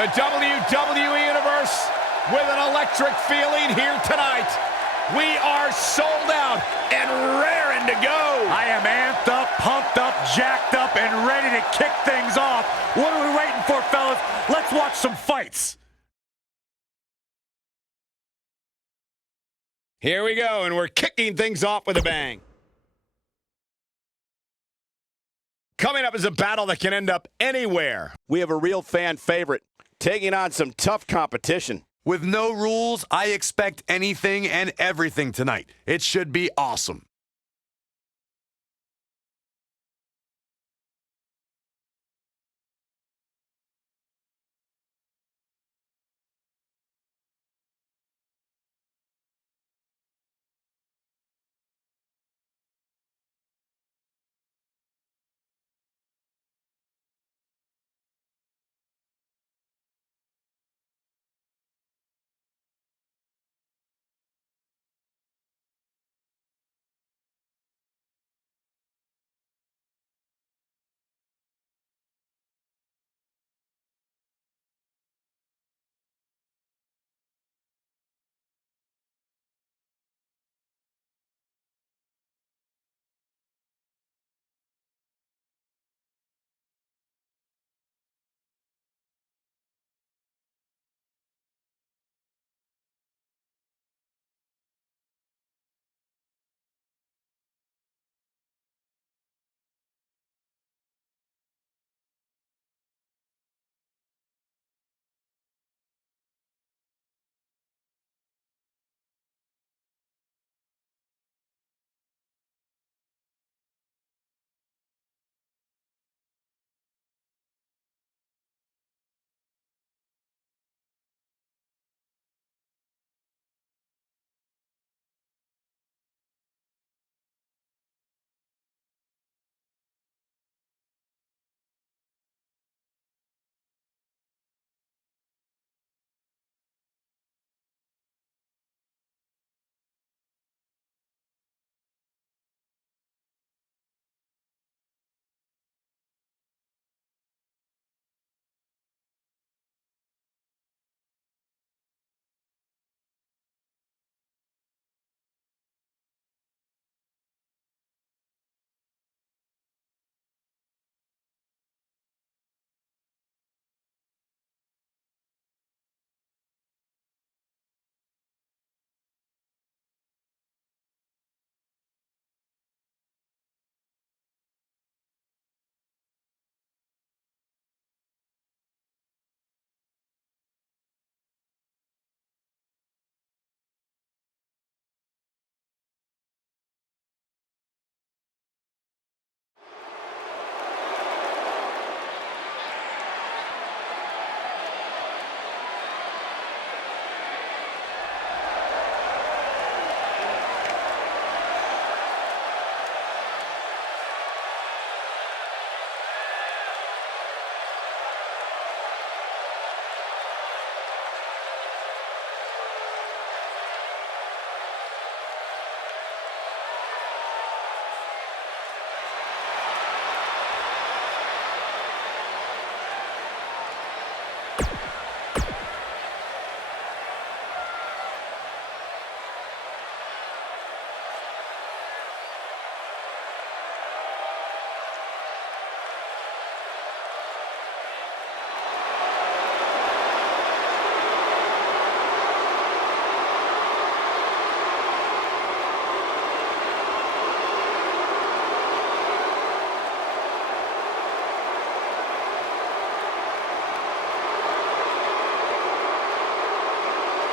The WWE Universe with an electric feeling here tonight. We are sold out and raring to go. I am amped up, pumped up, jacked up, and ready to kick things off. What are we waiting for, fellas? Let's watch some fights. Here we go, and we're kicking things off with a bang. Coming up is a battle that can end up anywhere. We have a real fan favorite taking on some tough competition. With no rules, I expect anything and everything tonight. It should be awesome.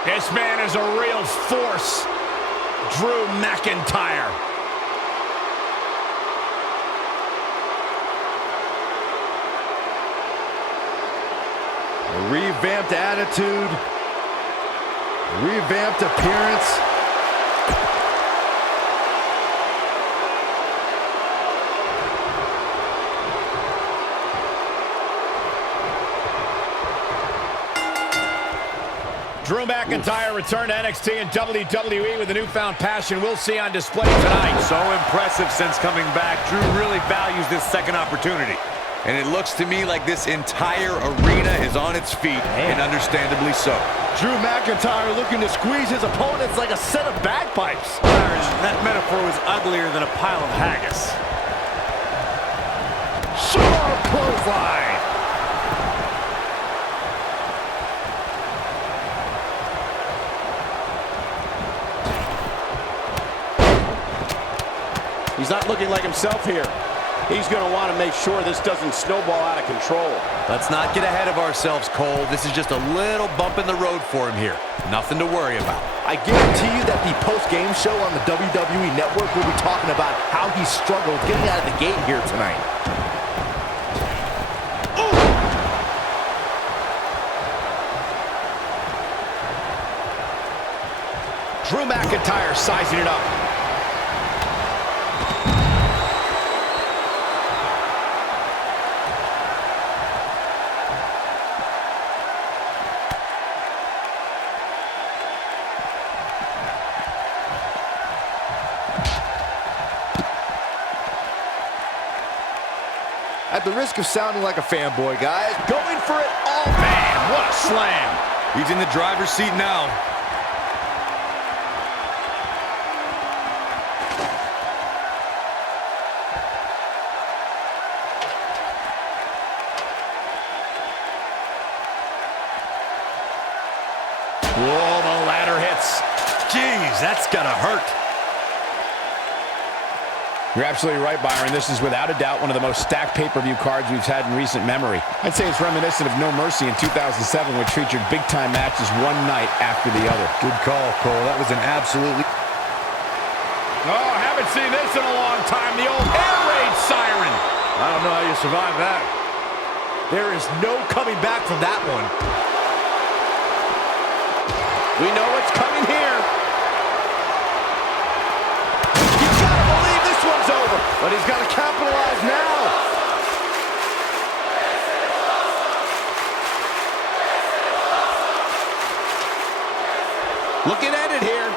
This man is a real force, Drew McIntyre. A revamped attitude, revamped appearance. Drew McIntyre returned to NXT and WWE with a newfound passion we'll see on display tonight. So impressive since coming back. Drew really values this second opportunity. And it looks to me like this entire arena is on its feet, and understandably so. Drew McIntyre looking to squeeze his opponents like a set of bagpipes. That metaphor was uglier than a pile of haggis. Sharp clothesline. He's not looking like himself here. He's going to want to make sure this doesn't snowball out of control. Let's not get ahead of ourselves, Cole. This is just a little bump in the road for him here. Nothing to worry about. I guarantee you that the post-game show on the WWE Network will be talking about how he struggled getting out of the gate here tonight. Drew McIntyre sizing it up. At the risk of sounding like a fanboy, guys, going for it all. Man, what a slam. He's in the driver's seat now. Whoa, the ladder hits. Jeez, that's gonna hurt. You're absolutely right, Byron. This is without a doubt one of the most stacked pay-per-view cards we've had in recent memory. I'd say it's reminiscent of No Mercy in 2007, which featured big-time matches one night after the other. Good call, Cole. That was an absolutely... Oh, haven't seen this in a long time. The old air raid siren. I don't know how you survive that. There is no coming back from that one. We know what's coming here. But he's got to capitalize now. Looking at it here.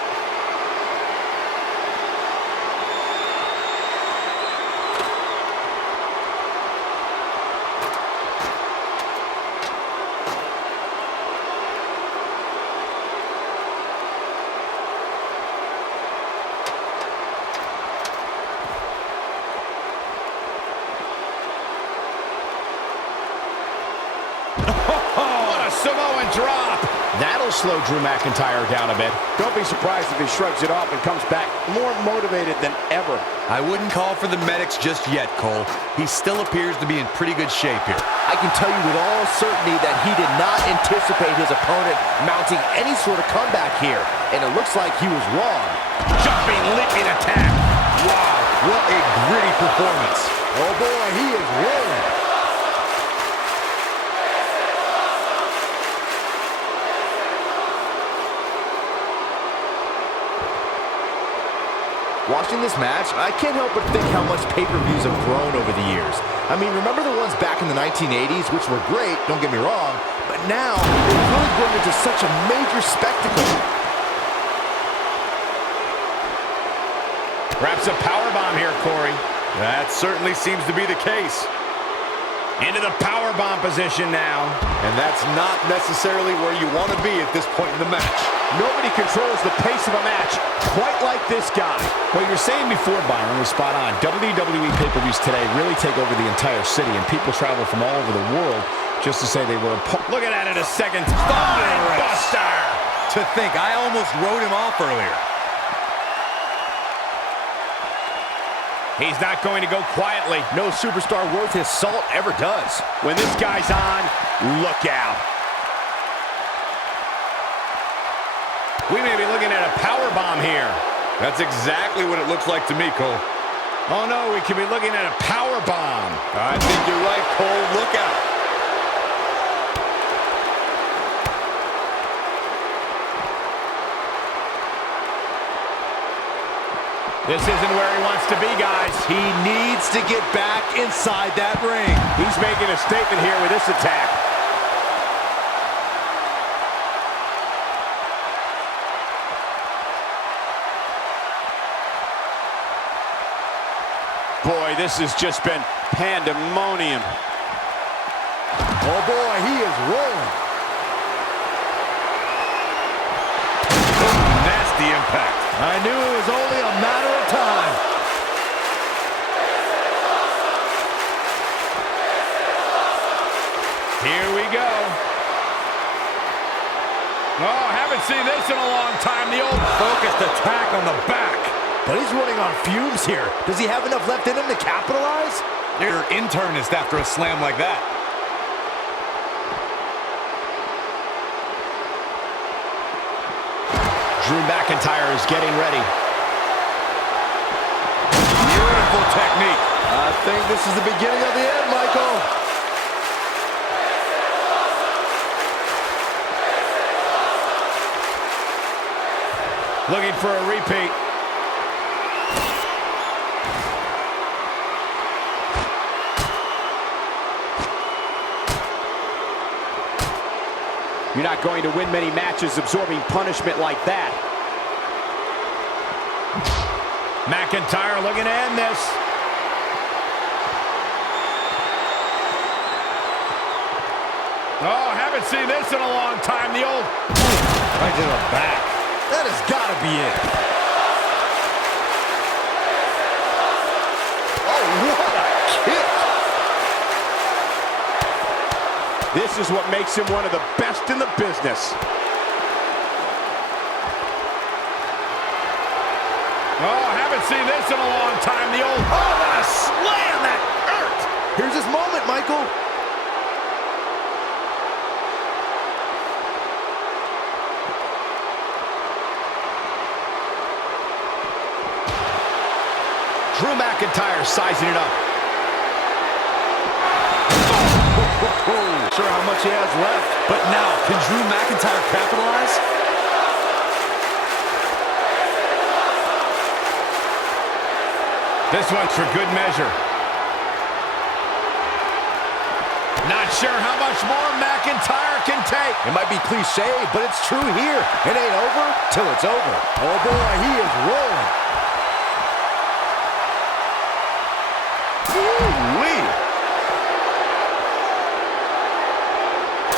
What a Samoan drop. That'll slow Drew McIntyre down a bit. Don't be surprised if he shrugs it off and comes back more motivated than ever. I wouldn't call for the medics just yet, Cole. He still appears to be in pretty good shape here. I can tell you with all certainty that he did not anticipate his opponent mounting any sort of comeback here. And it looks like he was wrong. Jumping, leaping attack. Wow, what a gritty performance. Oh boy, he is rolling. Watching this match, I can't help but think how much pay-per-views have grown over the years. I mean, remember the ones back in the 1980s, which were great, don't get me wrong, but now they've really grown into such a major spectacle. Wraps a powerbomb here, Corey. That certainly seems to be the case. Into the powerbomb position now. And that's not necessarily where you want to be at this point in the match. Nobody controls the pace of a match quite like this guy. What you were saying before, Byron, was spot on. WWE pay-per-views today really take over the entire city, and people travel from all over the world just to say they were Look at that in a second. Buster! To think, I almost wrote him off earlier. He's not going to go quietly. No superstar worth his salt ever does. When this guy's on, look out. We may be looking at a powerbomb here. That's exactly what it looks like to me, Cole. Oh no, we could be looking at a powerbomb. I think you're right, Cole. Look out. This isn't where he wants to be, guys. He needs to get back inside that ring. He's making a statement here with this attack. Boy, this has just been pandemonium. Oh boy, he is rolling. Nasty impact. I knew it was only a matter of time. Here we go. Oh, haven't seen this in a long time. The old Focused attack on the back. But he's running on fumes here. Does he have enough left in him to capitalize? You're internist after a slam like that. Drew McIntyre is getting ready. Beautiful technique. I think this is the beginning of the end, Michael. Looking for a repeat. You're not going to win many matches absorbing punishment like that. McIntyre looking to end this. Oh, haven't seen this in a long time. The old Right to the back. That has got to be it. Oh, what a kick. This is what makes him one of the best in the business. Oh, haven't seen this in a long time. The old, oh, what a slam, that hurt. Here's his moment, Michael. Drew McIntyre sizing it up. Sure how much he has left. But now, can Drew McIntyre capitalize? This one's for good measure. Not sure how much more McIntyre can take. It might be cliche, but it's true here. It ain't over till it's over. Oh boy, he is rolling. Woo-wee.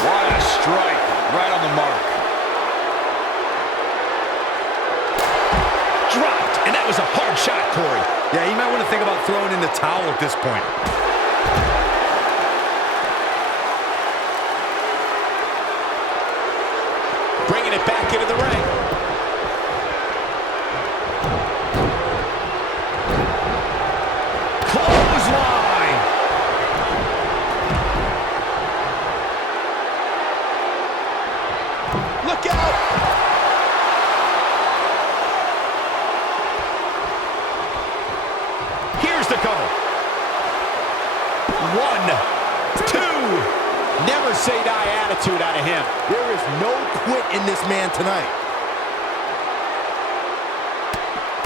What a strike. Right on the mark. Dropped, and that was a hard shot, Corey. Yeah, you might want to think about throwing in the towel at this point. Bringing it back into the ring. Clothesline. Look out. Here's the cover. 1, 2. Never say die attitude out of him. There is no quit in this man tonight.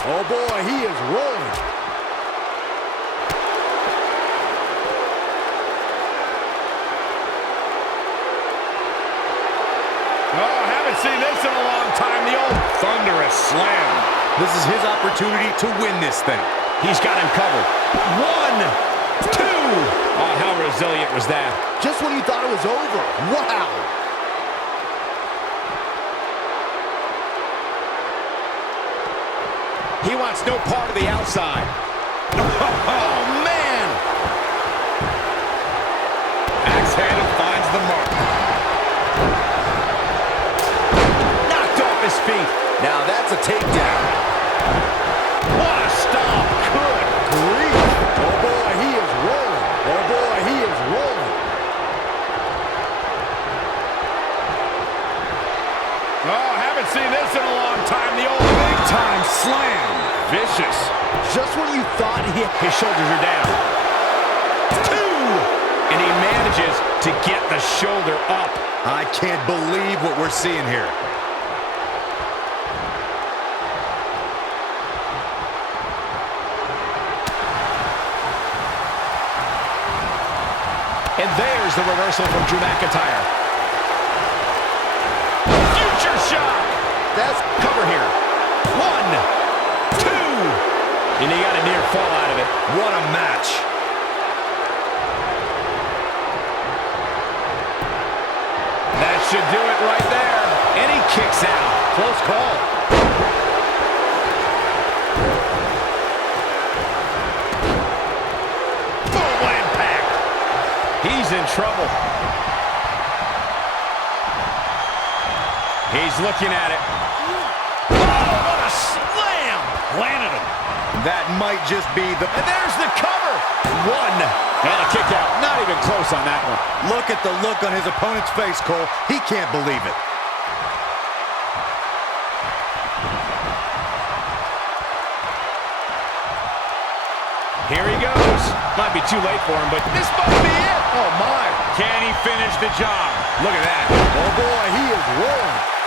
Oh boy, he is rolling. Oh, haven't seen this in a long time. The old Thunderous slam. This is his opportunity to win this thing. He's got him covered. 1, 2. Oh, how resilient was that? Just when you thought it was over. Wow. He wants no part of the outside. Oh, man. Axe handle finds the mark. Knocked off his feet. Now that's a takedown. What a stomp. Good grief. Oh boy, he is rolling. Oh boy, he is rolling. Oh, haven't seen this in a long time. The old Big-time slam. Vicious. Just when you thought his shoulders are down. 2. And he manages to get the shoulder up. I can't believe what we're seeing here. And there's the reversal from Drew McIntyre. Future shock. that's Cover here. 1, 2. And he got a near fall out of it. What a match. should do it right there. And he kicks out. Close call. Boom, what impact. He's in trouble. He's looking at it. Oh, what a slam. Planted him. That might just be the... And there's the cover. One. And a kick out. Not even close on that one. Look at the look on his opponent's face, Cole. He can't believe it. Here he goes. Might be too late for him, but this might be it. Oh, my. Can he finish the job? Look at that. Oh, boy, he is rolling.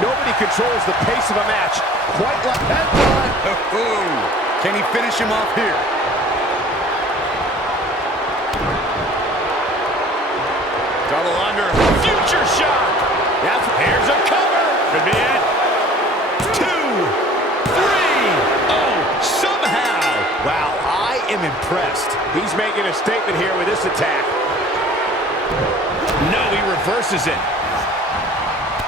Nobody controls the pace of a match quite like that. Can he finish him off here? Double under. Future shock. Yes, here's a cover. Could be it. 2, 3. Oh, somehow. Wow, I am impressed. He's making a statement here with this attack. No, he reverses it.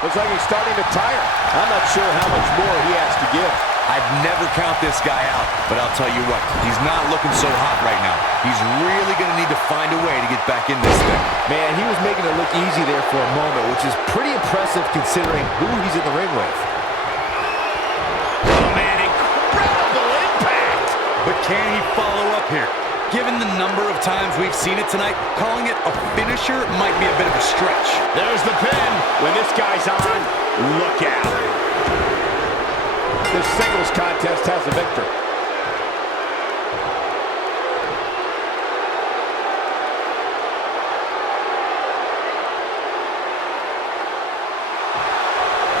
Looks like he's starting to tire. I'm not sure how much more he has to give. I'd never count this guy out, but I'll tell you what, he's not looking so hot right now. He's really going to need to find a way to get back in this thing. Man, he was making it look easy there for a moment, which is pretty impressive considering who he's in the ring with. Oh, man, incredible impact. But can he follow up here? Given the number of times we've seen it tonight, calling it a finisher might be a bit of a stretch. There's the pin. When this guy's on, look out. This singles contest has a victor.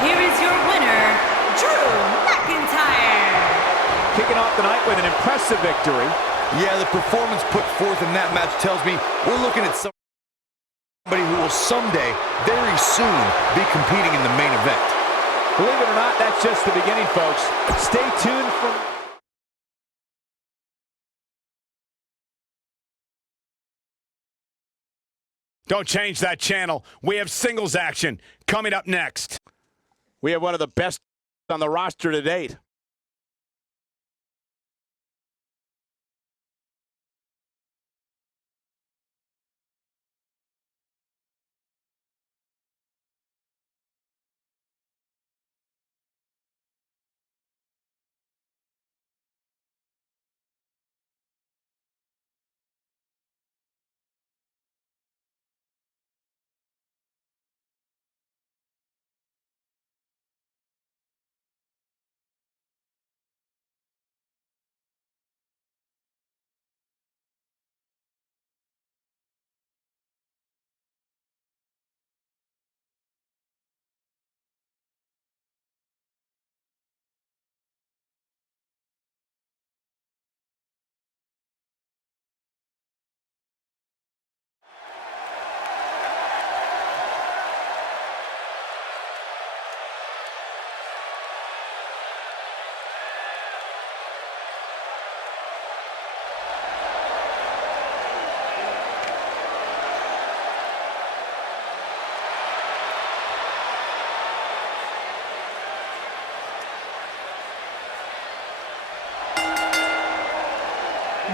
Here is your winner, Drew McIntyre. Kicking off the night with an impressive victory. Yeah, the performance put forth in that match tells me we're looking at somebody who will someday, very soon, be competing in the main event. Believe it or not, that's just the beginning, folks. Stay tuned for... Don't change that channel. We have singles action coming up next. We have one of the best on the roster to date.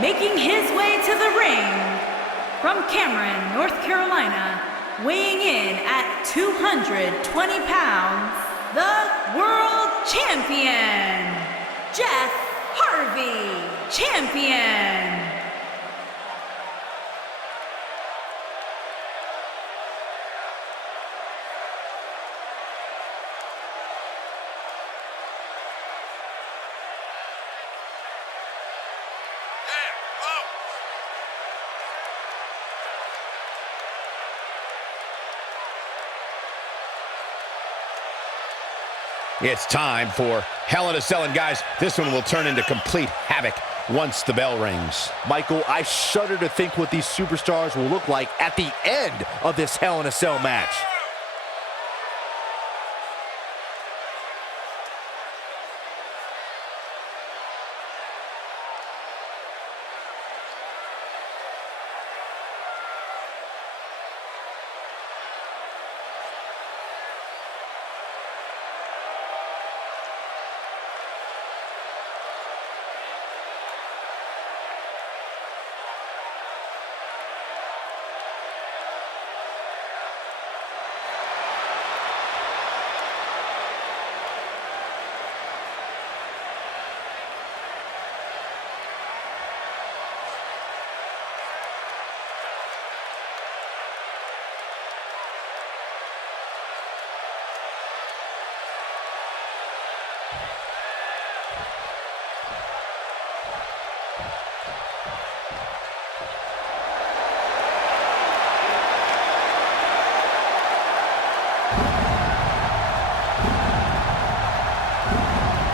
Making his way to the ring from Cameron, North Carolina, weighing in at 220 pounds, the World Champion, Jeff Harvey, Champion. It's time for Hell in a Cell, and guys, this one will turn into complete havoc once the bell rings. Michael, I shudder to think what these superstars will look like at the end of this Hell in a Cell match.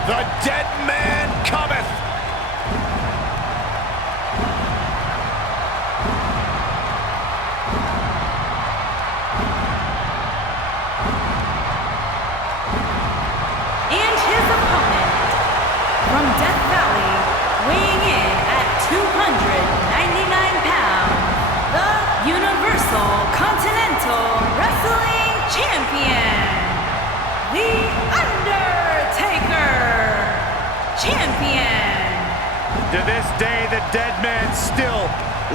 The dead man cometh. And his opponent, from Death Valley, weighing in at 299 pounds, the Universal Continental Wrestling Champion, The Undertaker. Champion. To this day, the dead man still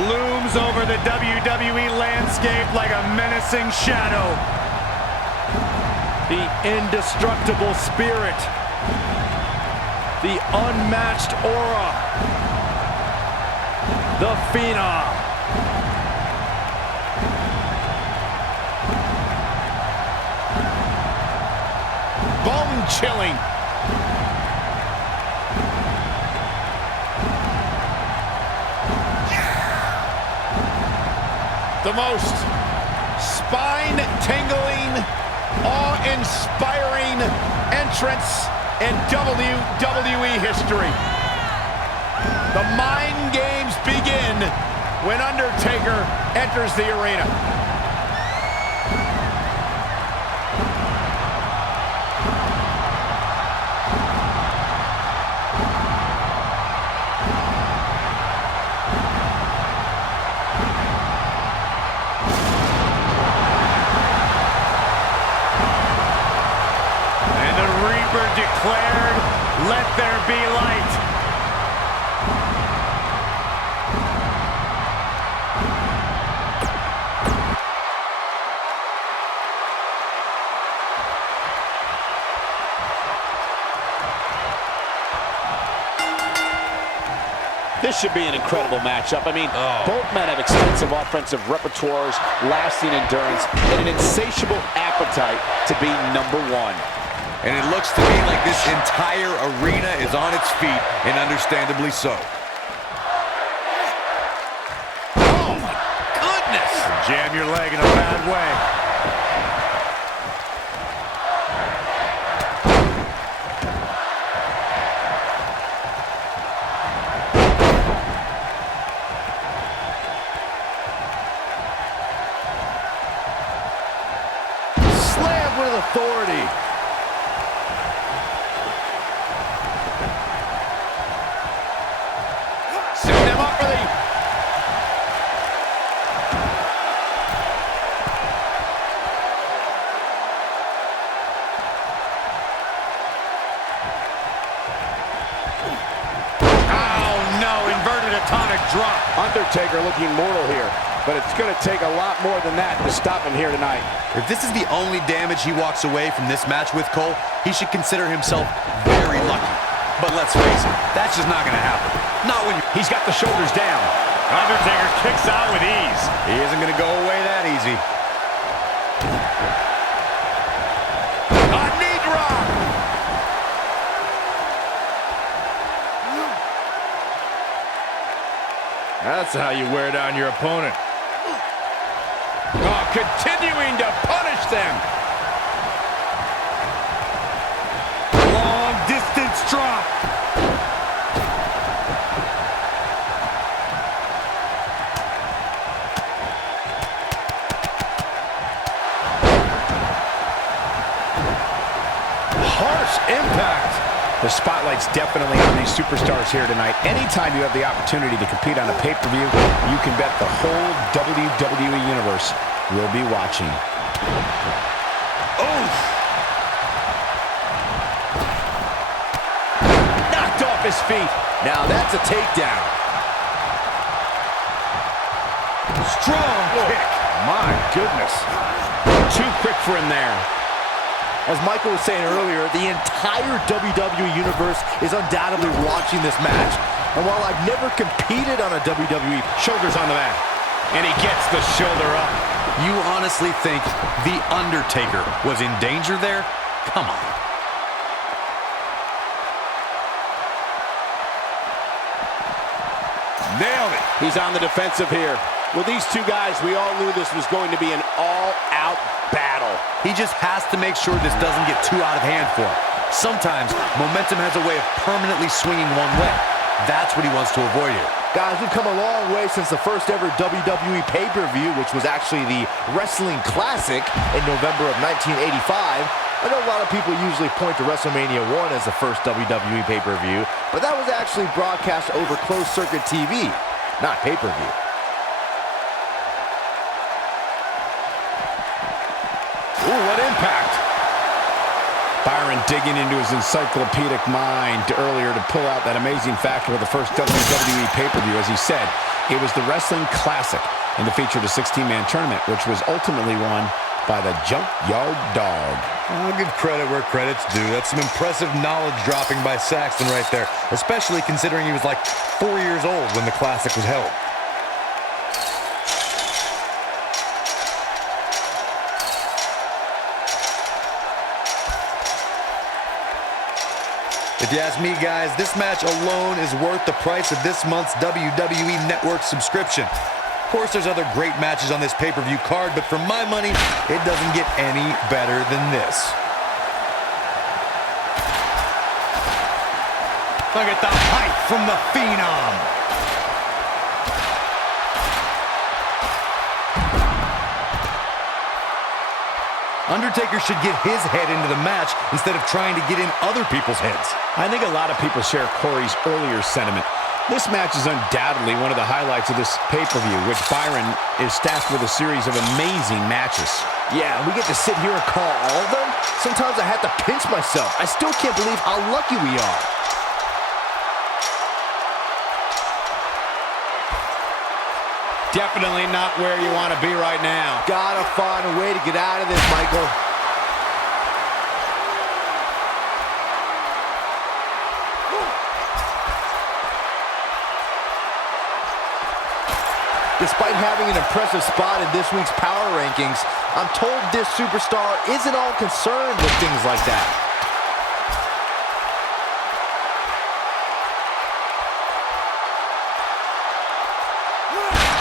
looms over the WWE landscape like a menacing shadow. The indestructible spirit. The unmatched aura. The Phenom. Bone-chilling. The most spine-tingling, awe-inspiring entrance in WWE history. The mind games begin when Undertaker enters the arena. Declared, let there be light. This should be an incredible matchup. I mean, both men have extensive offensive repertoires, lasting endurance, and an insatiable appetite to be number one. And it looks to me like this entire arena is on its feet, and understandably so. Oh, my goodness! Jam your leg in a bad way. Slam with authority. Setting them up for the... Oh, no, inverted atomic drop. Undertaker looking mortal here, but it's going to take a lot more than that to stop him here tonight. If this is the only damage he walks away from this match with, Cole, he should consider himself very lucky. But let's face it, that's just not going to happen. Not when He's got the shoulders down. Undertaker kicks out with ease. He isn't going to go away that easy. A knee drop. That's how you wear down your opponent. Oh, continuing to punish them. Long distance drop. Harsh impact. The spotlight's definitely on these superstars here tonight. Anytime you have the opportunity to compete on a pay-per-view, you can bet the whole WWE Universe will be watching. Oh! Knocked off his feet. Now that's a takedown. Strong kick. My goodness. Too quick for him there. As Michael was saying earlier, the entire WWE Universe is undoubtedly watching this match. And while I've never competed on a WWE, Shoulders on the mat. And he gets the shoulder up. You honestly think The Undertaker was in danger there? Come on. Nailed it. He's on the defensive here. With these two guys, we all knew this was going to be an all-out battle. He just has to make sure this doesn't get too out of hand for him. Sometimes momentum has a way of permanently swinging one way. That's what he wants to avoid here. Guys, we've come a long way since the first ever WWE pay-per-view, which was actually the Wrestling Classic in November of 1985. I know a lot of people usually point to WrestleMania 1 as the first WWE pay-per-view, but that was actually broadcast over closed-circuit TV, not pay-per-view. Ooh, what impact! Byron digging into his encyclopedic mind earlier to pull out that amazing fact of the first WWE pay-per-view. As he said, it was the Wrestling Classic, and it featured a 16-man tournament, which was ultimately won by the Junkyard Dog. I'll give credit where credit's due. That's some impressive knowledge dropping by Saxton right there, especially considering he was like 4 years old when the Classic was held. If you ask me, guys, this match alone is worth the price of this month's WWE Network subscription. Of course, there's other great matches on this pay-per-view card, but for my money, it doesn't get any better than this. Look at the height from the Phenom. Undertaker should get his head into the match instead of trying to get in other people's heads. I think a lot of people share Corey's earlier sentiment. This match is undoubtedly one of the highlights of this pay-per-view, which Byron is stacked with a series of amazing matches. Yeah, we get to sit here and call all of them? Sometimes I have to pinch myself. I still can't believe how lucky we are. Definitely not where you want to be right now. Gotta find a way to get out of this, Michael. Despite having an impressive spot in this week's power rankings, I'm told this superstar isn't all concerned with things like that.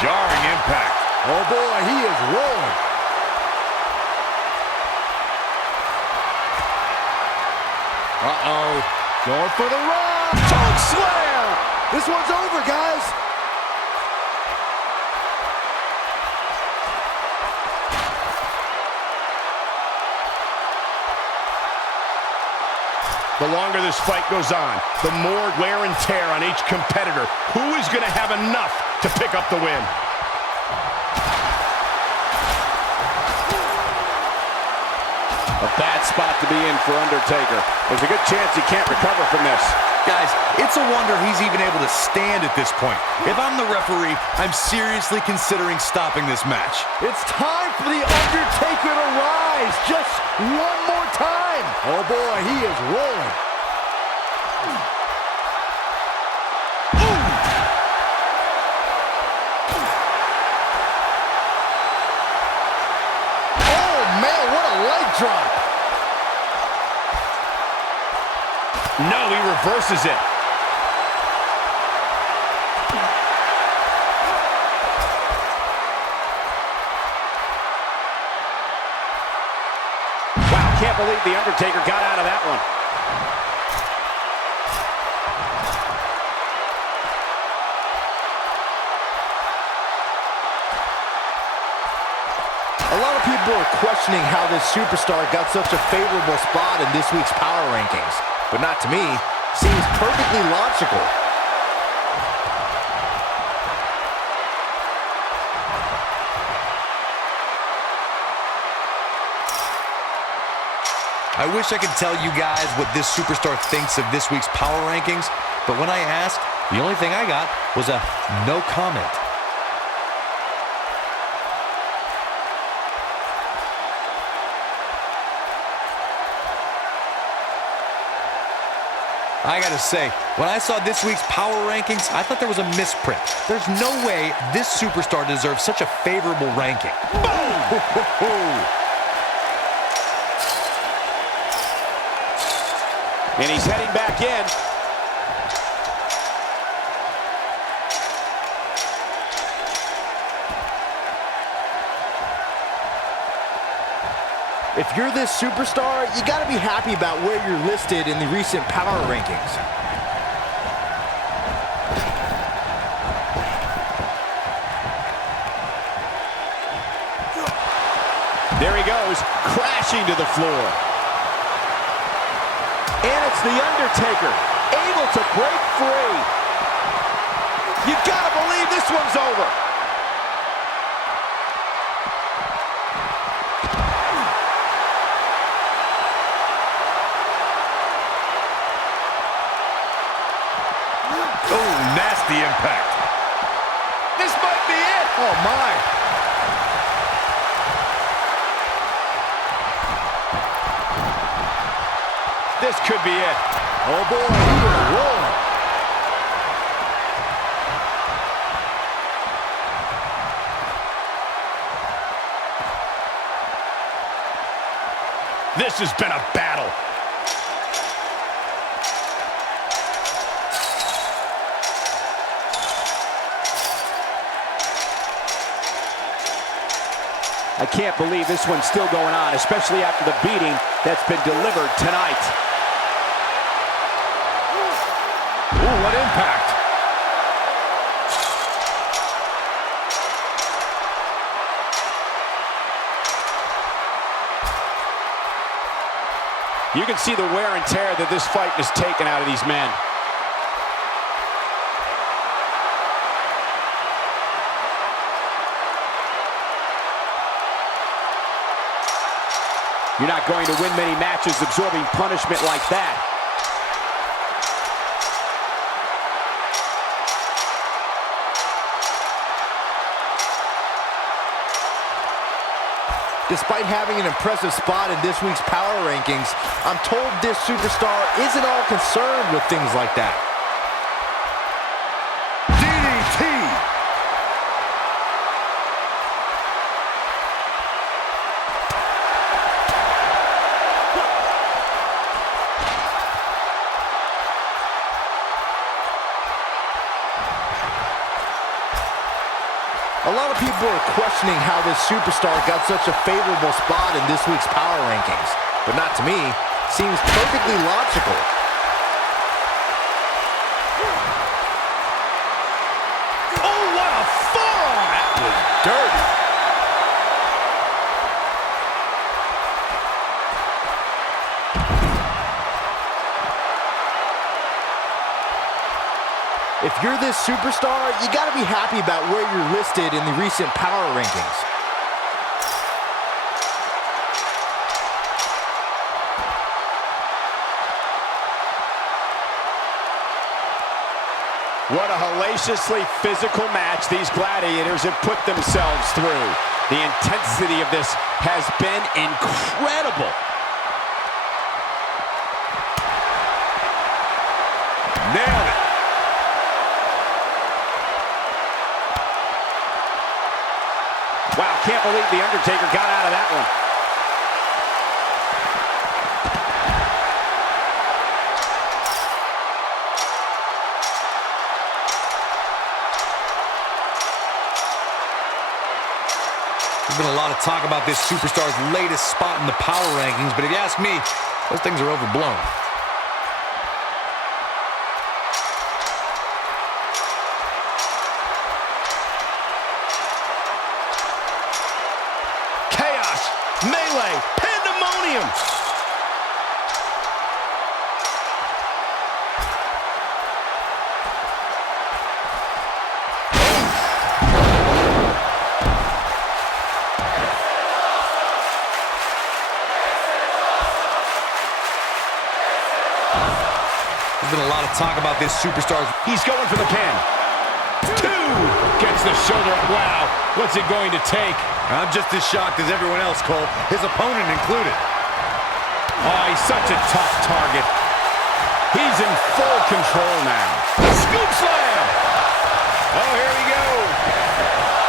Jarring impact. Oh boy, he is rolling. Uh-oh. Going for the run. Choke slam. This one's over, guys. The longer this fight goes on, the more wear and tear on each competitor. Who is going to have enough to pick up the win? A bad spot to be in for Undertaker. There's a good chance he can't recover from this. Guys, it's a wonder he's even able to stand at this point. If I'm the referee, I'm seriously considering stopping this match. It's time for The Undertaker to rise just one more time. Oh boy, he is rolling. Oh man, what a leg drop. No, he reverses it. Wow, can't believe The Undertaker got out of that one. A lot of people are questioning how this superstar got such a favorable spot in this week's power rankings. But not to me. Seems perfectly logical. I wish I could tell you guys what this superstar thinks of this week's power rankings, but when I asked, the only thing I got was a no comment. I gotta say, when I saw this week's power rankings, I thought there was a misprint. There's no way this superstar deserves such a favorable ranking. And he's heading back in. If you're this superstar, you gotta be happy about where you're listed in the recent power rankings. There he goes, crashing to the floor. And it's The Undertaker, able to break free. You gotta believe this one's over. Oh, nasty impact. This might be it. Oh my! This could be it. Oh boy, he is rolling. This has been a battle. I can't believe this one's still going on, especially after the beating that's been delivered tonight. Ooh, what impact. You can see the wear and tear that this fight has taken out of these men. You're not going to win many matches absorbing punishment like that. Despite having an impressive spot in this week's power rankings, I'm told this superstar isn't all concerned with things like that. DDT. A lot of people are questioning how this superstar got such a favorable spot in this week's power rankings, but not to me. Seems perfectly logical. Oh, what a forearm! That was dirty. If you're this superstar, you gotta be happy about where you're listed in the recent power rankings. What a hellaciously physical match these gladiators have put themselves through. The intensity of this has been incredible. Nailed it. Wow, can't believe The Undertaker got out of that one. There's been a lot of talk about this superstar's latest spot in the power rankings, but if you ask me, those things are overblown. Chaos, melee, pandemonium. There's been a lot of talk about this superstar's... He's going for the pin. 2 gets the shoulder up. Wow, what's it going to take? I'm just as shocked as everyone else, Cole, his opponent included. Oh, he's such a tough target. He's in full control now. Scoop slam! Oh, here we go.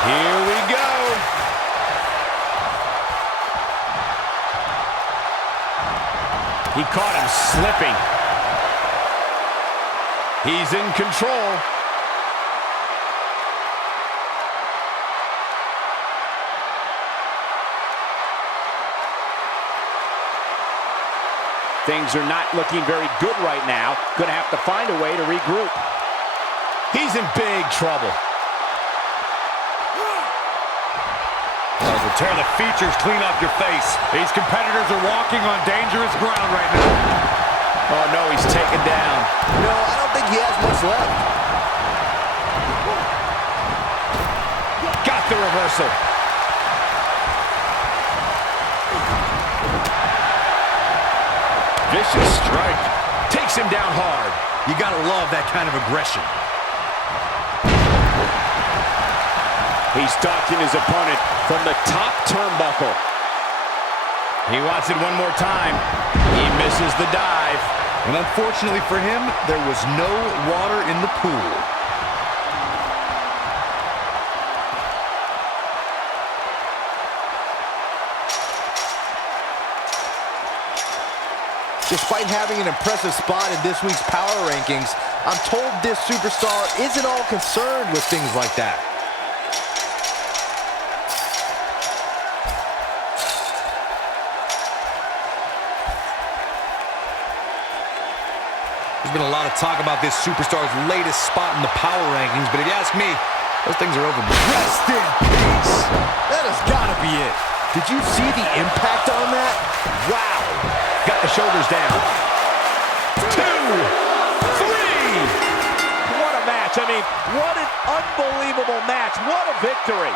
Here we go. He caught him slipping. He's in control. Things are not looking very good right now. Gonna have to find a way to regroup. He's in big trouble. Tear the features clean off your face. These competitors are walking on dangerous ground right now. Oh, no, he's taken down. No, I don't think he has much left. Got the reversal. Vicious strike. Takes him down hard. You gotta love that kind of aggression. He's stalking his opponent from the top turnbuckle. He wants it one more time. He misses the dive. And unfortunately for him, there was no water in the pool. Despite having an impressive spot in this week's power rankings, I'm told this superstar isn't all concerned with things like that. There's been a lot of talk about this superstar's latest spot in the power rankings, but if you ask me, those things are over. Rest in peace. That has got to be it. Did you see the impact on that? Wow. Got the shoulders down. 2, 3. What a match. I mean, what an unbelievable match. What a victory.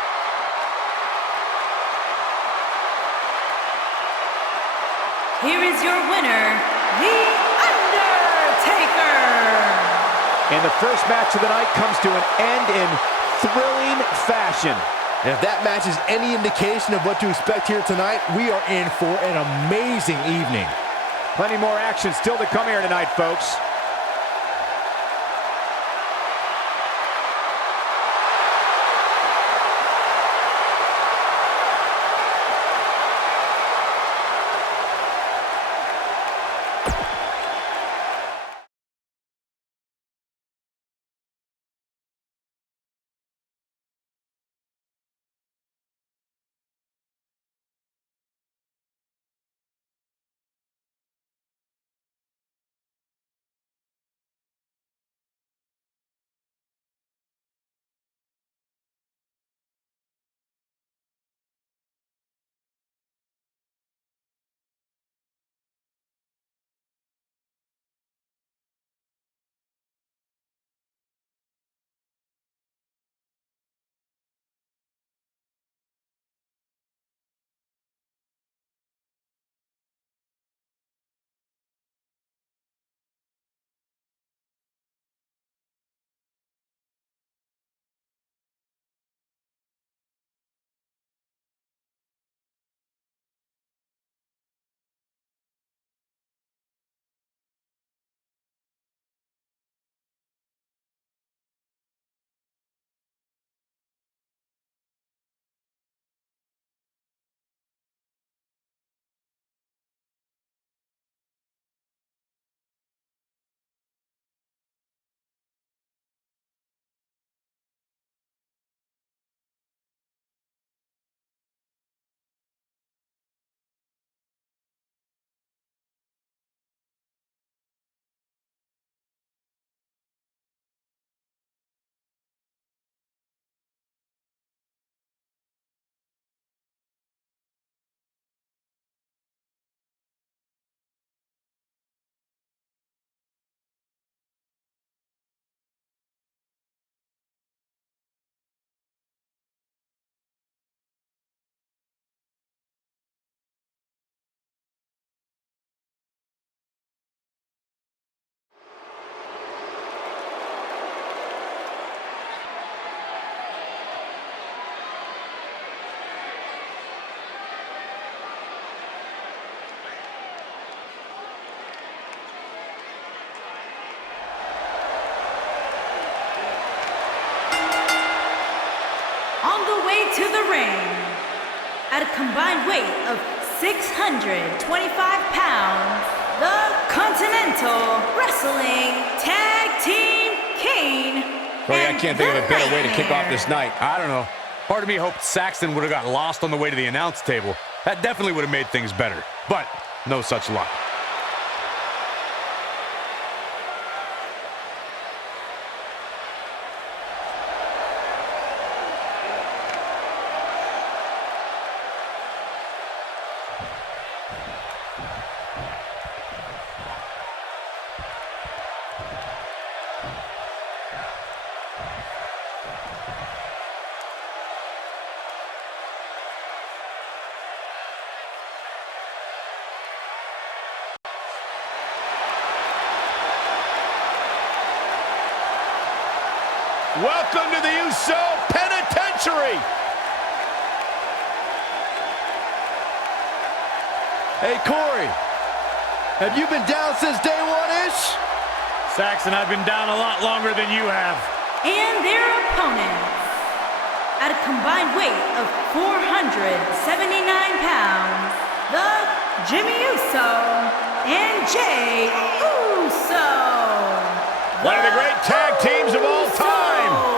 Here is your winner, The Undertaker. And the first match of the night comes to an end in thrilling fashion. And if that match is any indication of what to expect here tonight, we are in for an amazing evening. Plenty more action still to come here tonight, folks. To the ring, at a combined weight of 625 pounds, the Continental Wrestling Tag Team King. Corey, I can't think of a better way to kick off this night. I don't know. Part of me hoped Saxton would have got lost on the way to the announce table. That definitely would have made things better, but no such luck. Welcome to the USO Penitentiary. Hey, Corey, have you been down since day one-ish? Saxon, I've been down a lot longer than you have. And their opponents, at a combined weight of 479 pounds, the Jimmy Uso and Jey Uso. One of the great tag teams of all time.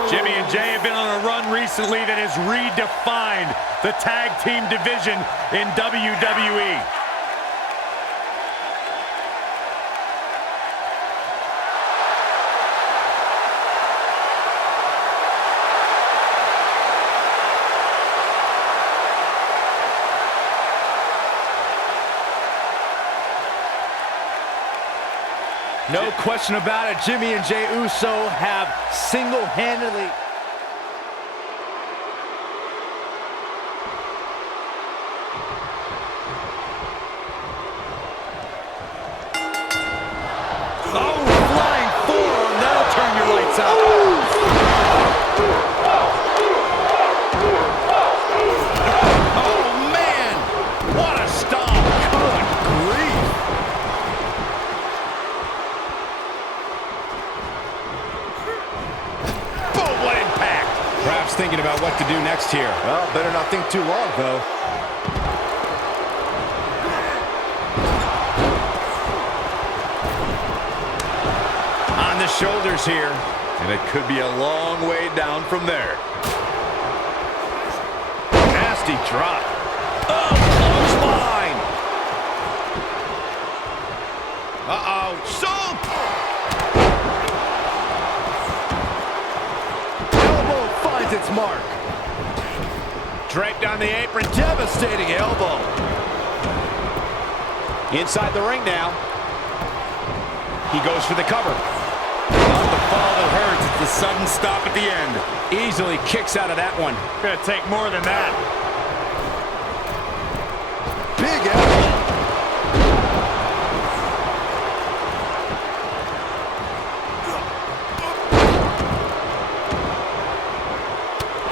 Jimmy and Jey have been on a run recently that has redefined the tag team division in WWE. No question about it, Jimmy and Jey Uso have single-handedly... Oh, flying forearm, that'll turn your lights out. Oh, man. What a stomp. Good grief. Boom, what impact. Perhaps thinking about what to do next here. Well, better not think too long, though. On the shoulders here. And it could be a long way down from there. Nasty drop. Oh, clothesline. Uh-oh. Soap. Elbow finds its mark. Draped on the apron. Devastating elbow. Inside the ring now. He goes for the cover. Not the fall that hurts, it's the sudden stop at the end. Easily kicks out of that one. Gonna take more than that. Big elbow.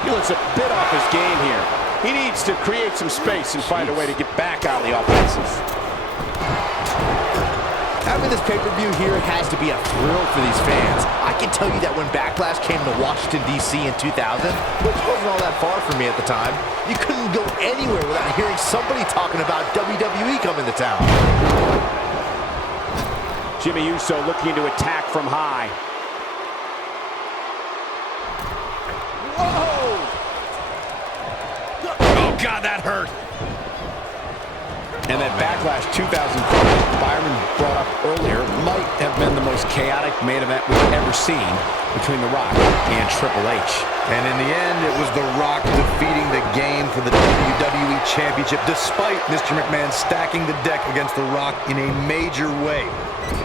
He looks a bit off his game here. He needs to create some space and find a way to get back on the offensive. Having this pay-per-view here has to be a thrill for these fans. I can tell you that when Backlash came to Washington, D.C. in 2000, which wasn't all that far from me at the time, you couldn't go anywhere without hearing somebody talking about WWE coming to town. Jimmy Uso looking to attack from high. Whoa! Oh, God, that hurt. And that Backlash 2004 Byron brought up earlier might have been the most chaotic main event we've ever seen between The Rock and Triple H. And in the end, it was The Rock defeating the game for the WWE Championship, despite Mr. McMahon stacking the deck against The Rock in a major way,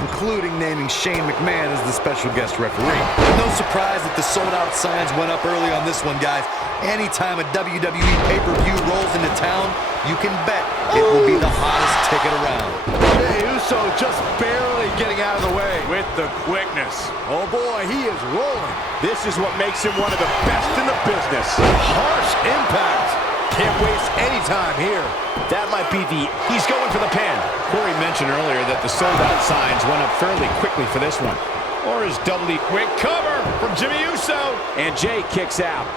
including naming Shane McMahon as the special guest referee. No surprise that the sold-out signs went up early on this one, guys. Anytime a WWE pay-per-view rolls into town, you can bet it will be the hottest ticket around. Jey Uso just barely getting out of the way. With the quickness. Oh boy, he is rolling. This is what makes him one of the best in the business. Harsh impact. Can't waste any time here. That might be the... He's going for the pin. Corey mentioned earlier that the sold-out signs went up fairly quickly for this one. Or is doubly quick cover from Jimmy Uso. And Jey kicks out.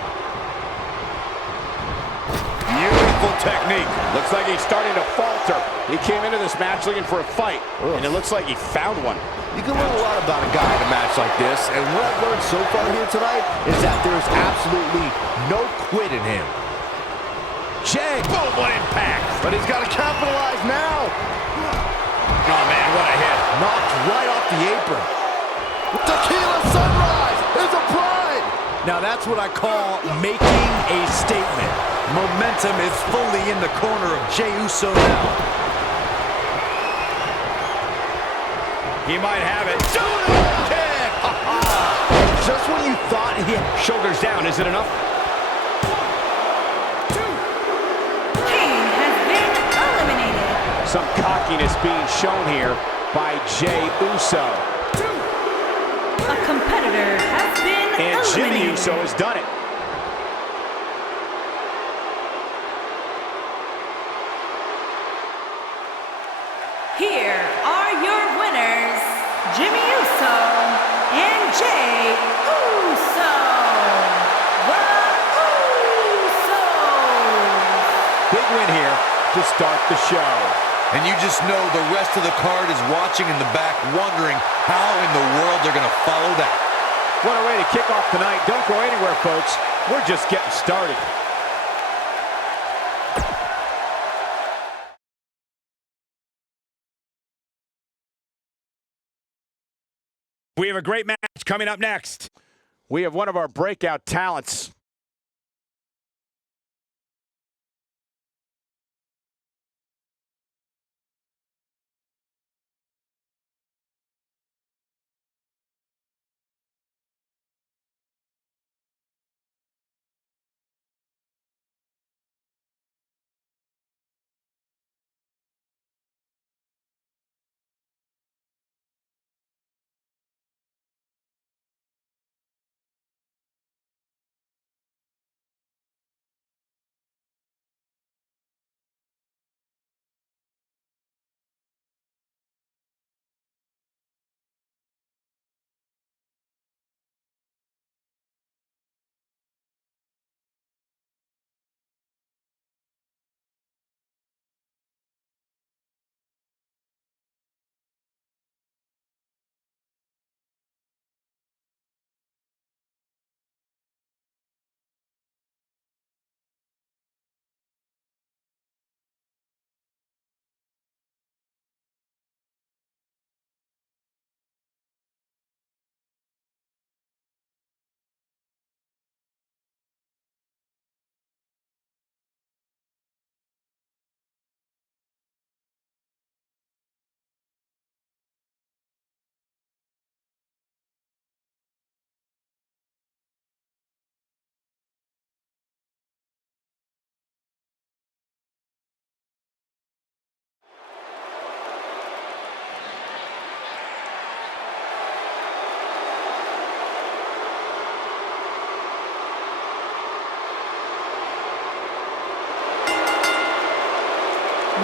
Beautiful technique. Looks like he's starting to falter. He came into this match looking for a fight, and it looks like he found one. You can learn a lot about a guy in a match like this, and what I've learned so far here tonight is that there's absolutely no quit in him. Jey. Boom, what impact. But he's got to capitalize now. Oh, man, what a hit. Knocked right off the apron. Tequila Sunrise is a pride. Now that's what I call making a statement. Momentum is fully in the corner of Jey Uso now. He might have it. Kick! Just when you thought he had... Shoulders down, is it enough? King has been eliminated. Some cockiness being shown here by Jey Uso. A competitor has been And Jimmy eliminated. Uso has done it. Here are your winners, Jimmy Uso and Jey Uso. The Usos. Big win here to start the show. And you just know the rest of the card is watching in the back, wondering how in the world they're going to follow that. What a way to kick off the night. Don't go anywhere, folks. We're just getting started. We have a great match coming up next. We have one of our breakout talents.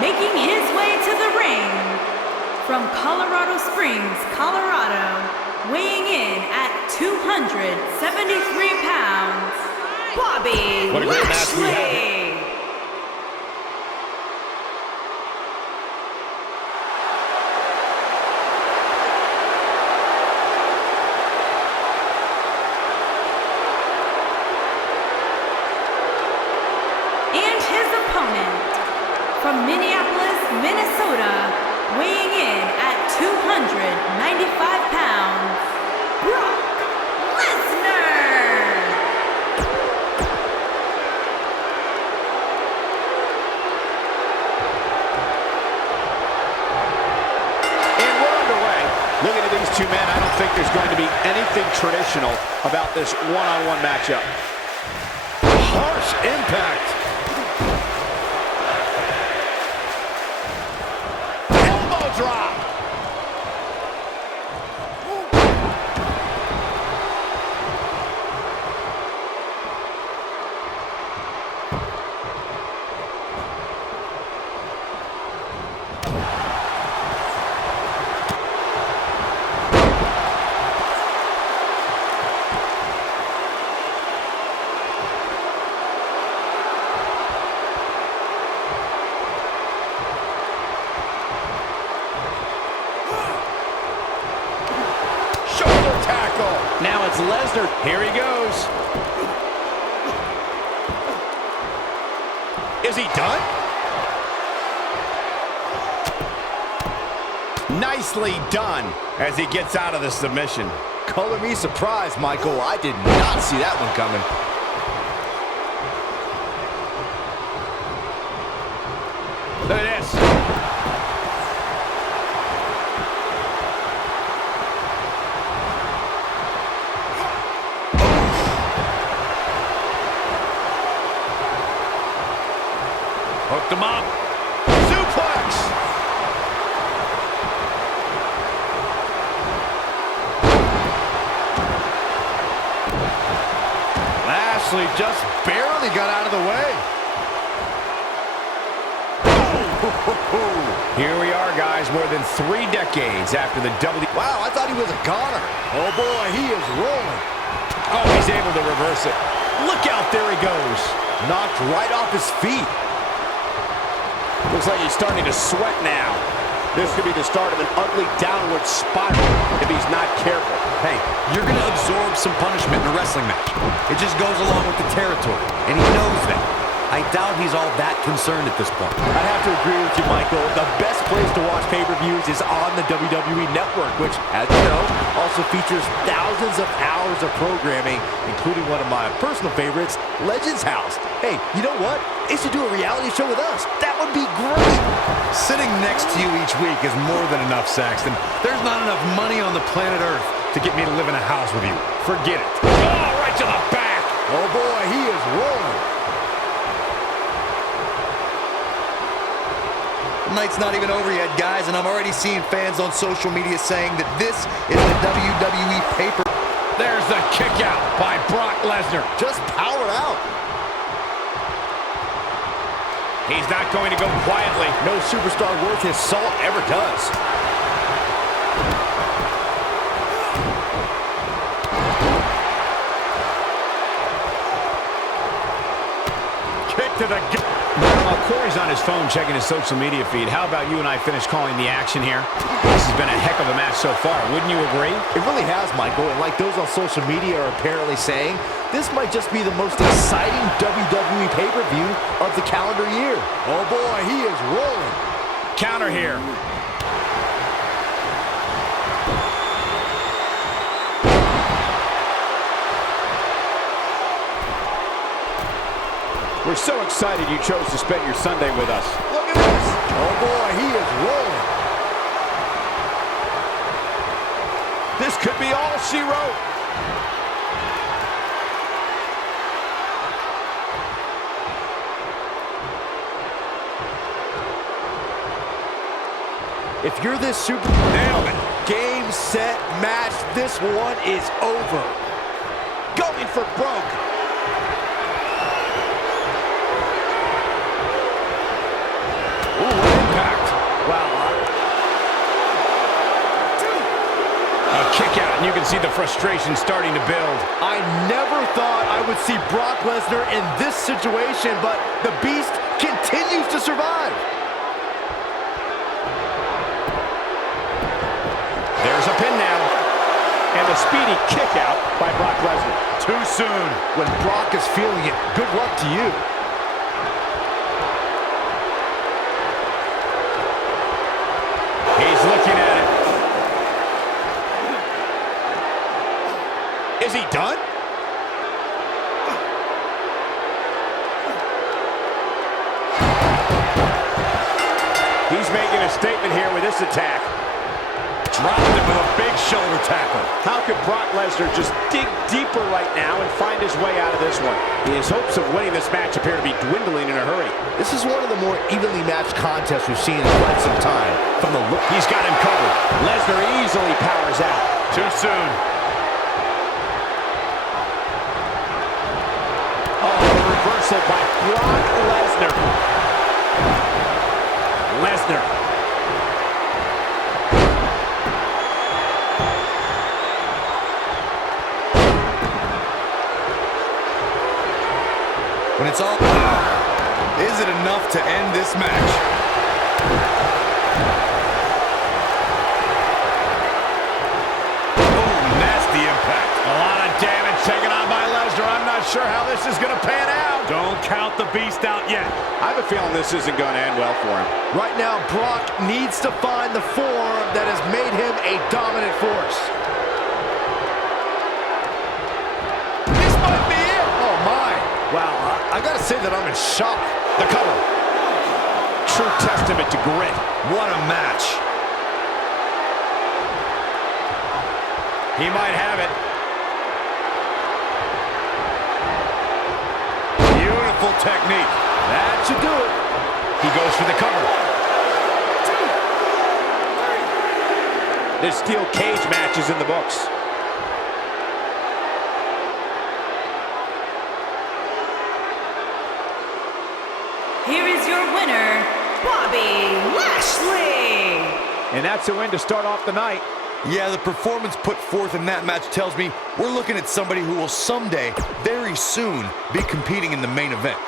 Making his way to the ring from Colorado Springs, Colorado, weighing in at 273 pounds, Bobby What a great match we have Lashley. And his opponent from Minneapolis, Minnesota, weighing in at 295 pounds, Brock Lesnar. And we're underway. Looking at these two men, I don't think there's going to be anything traditional about this one-on-one matchup. Harsh impact. Elbow drop. Shoulder tackle. Now it's Lesnar. Here he goes. Is he done? Nicely done as he gets out of the submission. Color me surprised, Michael. I did not see that one coming. Look at this. Hooked him up. Suplex. Lashley just barely got out of the way. Here we are, guys, more than 3 decades after the Wow, I thought he was a goner. Oh, boy, he is rolling. Oh, he's able to reverse it. Look out, there he goes. Knocked right off his feet. Looks like he's starting to sweat now. This could be the start of an ugly downward spiral if he's not careful. Hey, you're going to absorb some punishment in a wrestling match. It just goes along with the territory, and he knows that. I doubt he's all that concerned at this point. I'd have to agree with you, Michael. The best place to watch pay-per-views is on the WWE Network, which, as you know, also features thousands of hours of programming, including one of my personal favorites, Legends House. Hey, you know what? They should do a reality show with us. That would be great. Sitting next to you each week is more than enough, Saxton. There's not enough money on the planet Earth to get me to live in a house with you. Forget it. Oh, right to the back. Oh, boy, he is rolling. The night's not even over yet, guys, and I'm already seeing fans on social media saying that this is the WWE pay-per-view. There's the kick out by Brock Lesnar. Just powered out. He's not going to go quietly. No superstar worth his salt ever does. Kick to the gut. While Corey's on his phone checking his social media feed, how about you and I finish calling the action here? This has been a heck of a match so far. Wouldn't you agree? It really has, Michael, and like those on social media are apparently saying, this might just be the most exciting WWE pay-per-view of the calendar year. Oh boy, he is rolling. Counter here. We're so excited you chose to spend your Sunday with us. Look at this. Oh boy, he is rolling. This could be all she wrote. If you're this super... Nailed it. Game, set, match. This one is over. Going for broke. Ooh, what impact. Wow. A kick out, and you can see the frustration starting to build. I never thought I would see Brock Lesnar in this situation, but the Beast continues to survive. There's a pin now. And a speedy kick out by Brock Lesnar. Too soon. When Brock is feeling it, good luck to you. He's looking at it. Is he done? He's making a statement here with this attack. Dropped him with a big shoulder tackle. How could Brock Lesnar just dig deeper right now and find his way out of this one? His hopes of winning this match appear to be dwindling in a hurry. This is one of the more evenly matched contests we've seen in quite some time. From the look, He's got him covered. Lesnar easily powers out. Too soon. Oh, the reversal by Brock Lesnar. Lesnar. When it's all... Is it enough to end this match? Oh, nasty impact. A lot of damage taken on by Lesnar. I'm not sure how this is going to pan out. Don't count the Beast out yet. I have a feeling this isn't going to end well for him. right now, Brock needs to find the form that has made him a dominant force. This might be it. Oh, my. Wow, I gotta say that I'm in shock. The cover. True testament to grit. What a match. He might have it. Beautiful technique. That should do it. He goes for the cover. This steel cage match is in the books. your winner, Bobby Lashley. And that's a win to start off the night. Yeah, the performance put forth in that match tells me we're looking at somebody who will someday, very soon, be competing in the main event.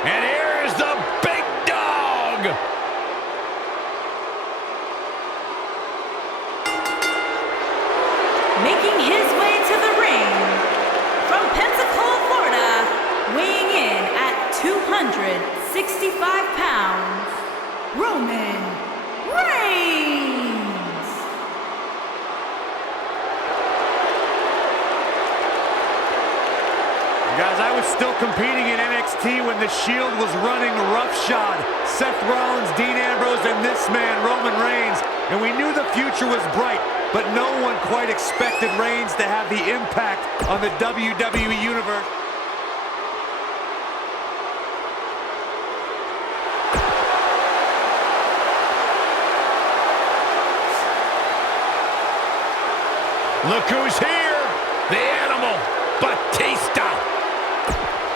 And here's the big dog. Making his way to the ring from Pensacola, Florida, weighing in at 265 pounds, Roman Reigns. Guys, I was still competing in NXT when the Shield was running roughshod. Seth Rollins, Dean Ambrose, and this man, Roman Reigns. And we knew the future was bright, but no one quite expected Reigns to have the impact on the WWE Universe. Look who's here, the Animal, Batista.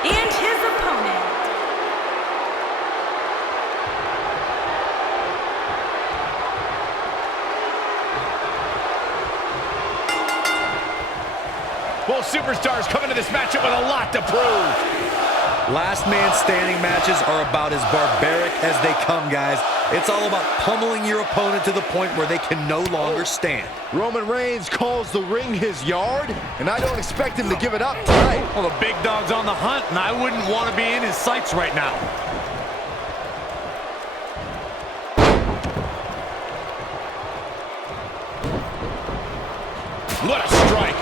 And his opponent, Both superstars come into this matchup with a lot to prove. Last man standing matches are about as barbaric as they come, guys. It's all about pummeling your opponent to the point where they can no longer stand. Roman Reigns calls the ring his yard, and I don't expect him to give it up tonight. Well, the big dog's on the hunt, and I wouldn't want to be in his sights right now. What a strike.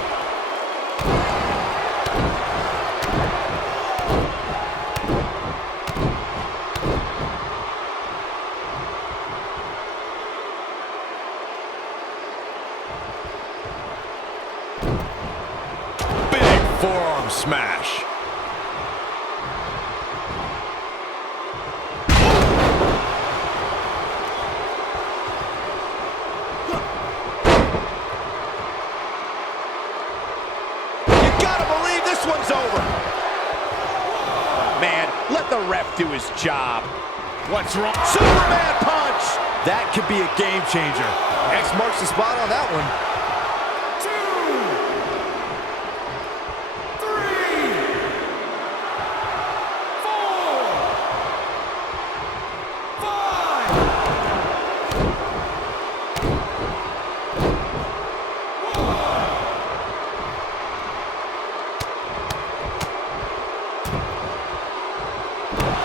Forearm smash. You gotta believe this one's over. Man, let the ref do his job. What's wrong? Superman punch. That could be a game changer. X marks the spot on that one.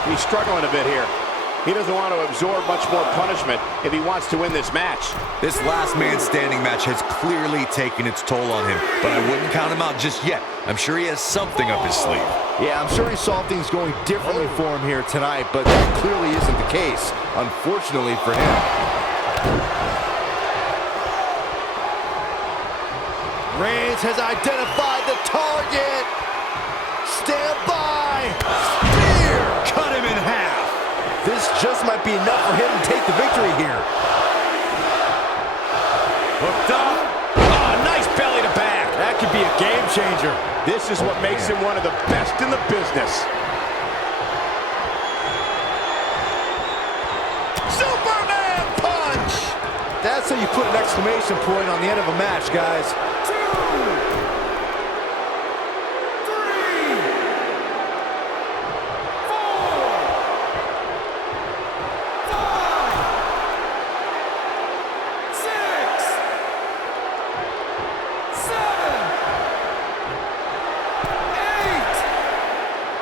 He's struggling a bit here. He doesn't want to absorb much more punishment if he wants to win this match. This last man standing match has clearly taken its toll on him, but I wouldn't count him out just yet. I'm sure he has something up his sleeve. Yeah, I'm sure he saw things going differently for him here tonight, but that clearly isn't the case, unfortunately for him. Reigns has identified the target. Stand by. Spear. Cut him in half. This just might be enough for him to take the victory here. Hooked up. Oh, nice belly to back. That could be a game changer. This is what makes him one of the best in the business. That's how you put an exclamation point on the end of a match, guys. 2, 3, 4, 5, 6, 7, 8, 9, 10.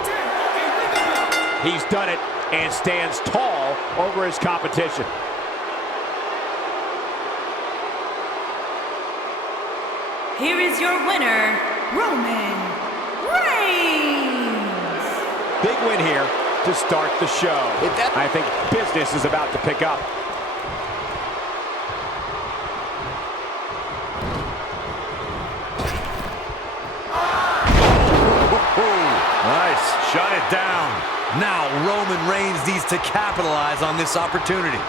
Okay, ring the bell. He's done it and stands tall over his competition. Here is your winner, Roman Reigns. Big win here to start the show. I think business is about to pick up. Nice. Shut it down. Now Roman Reigns needs to capitalize on this opportunity.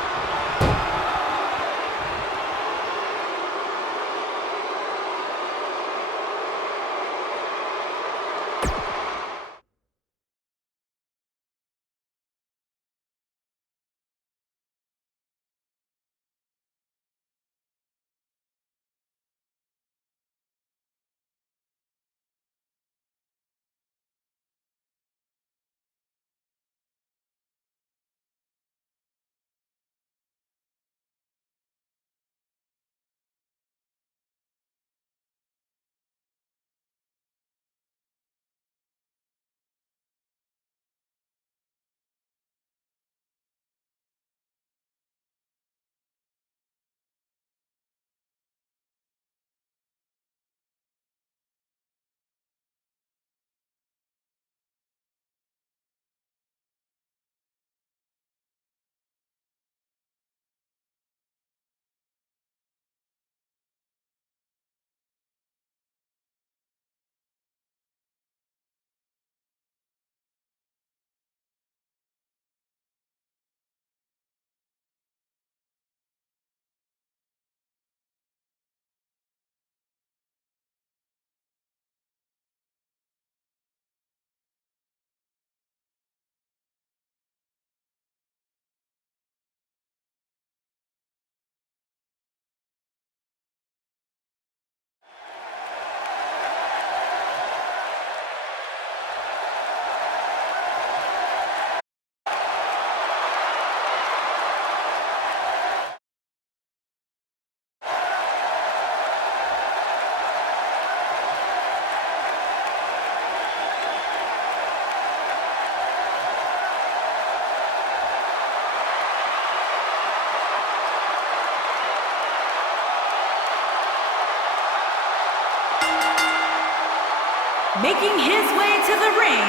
Making his way to the ring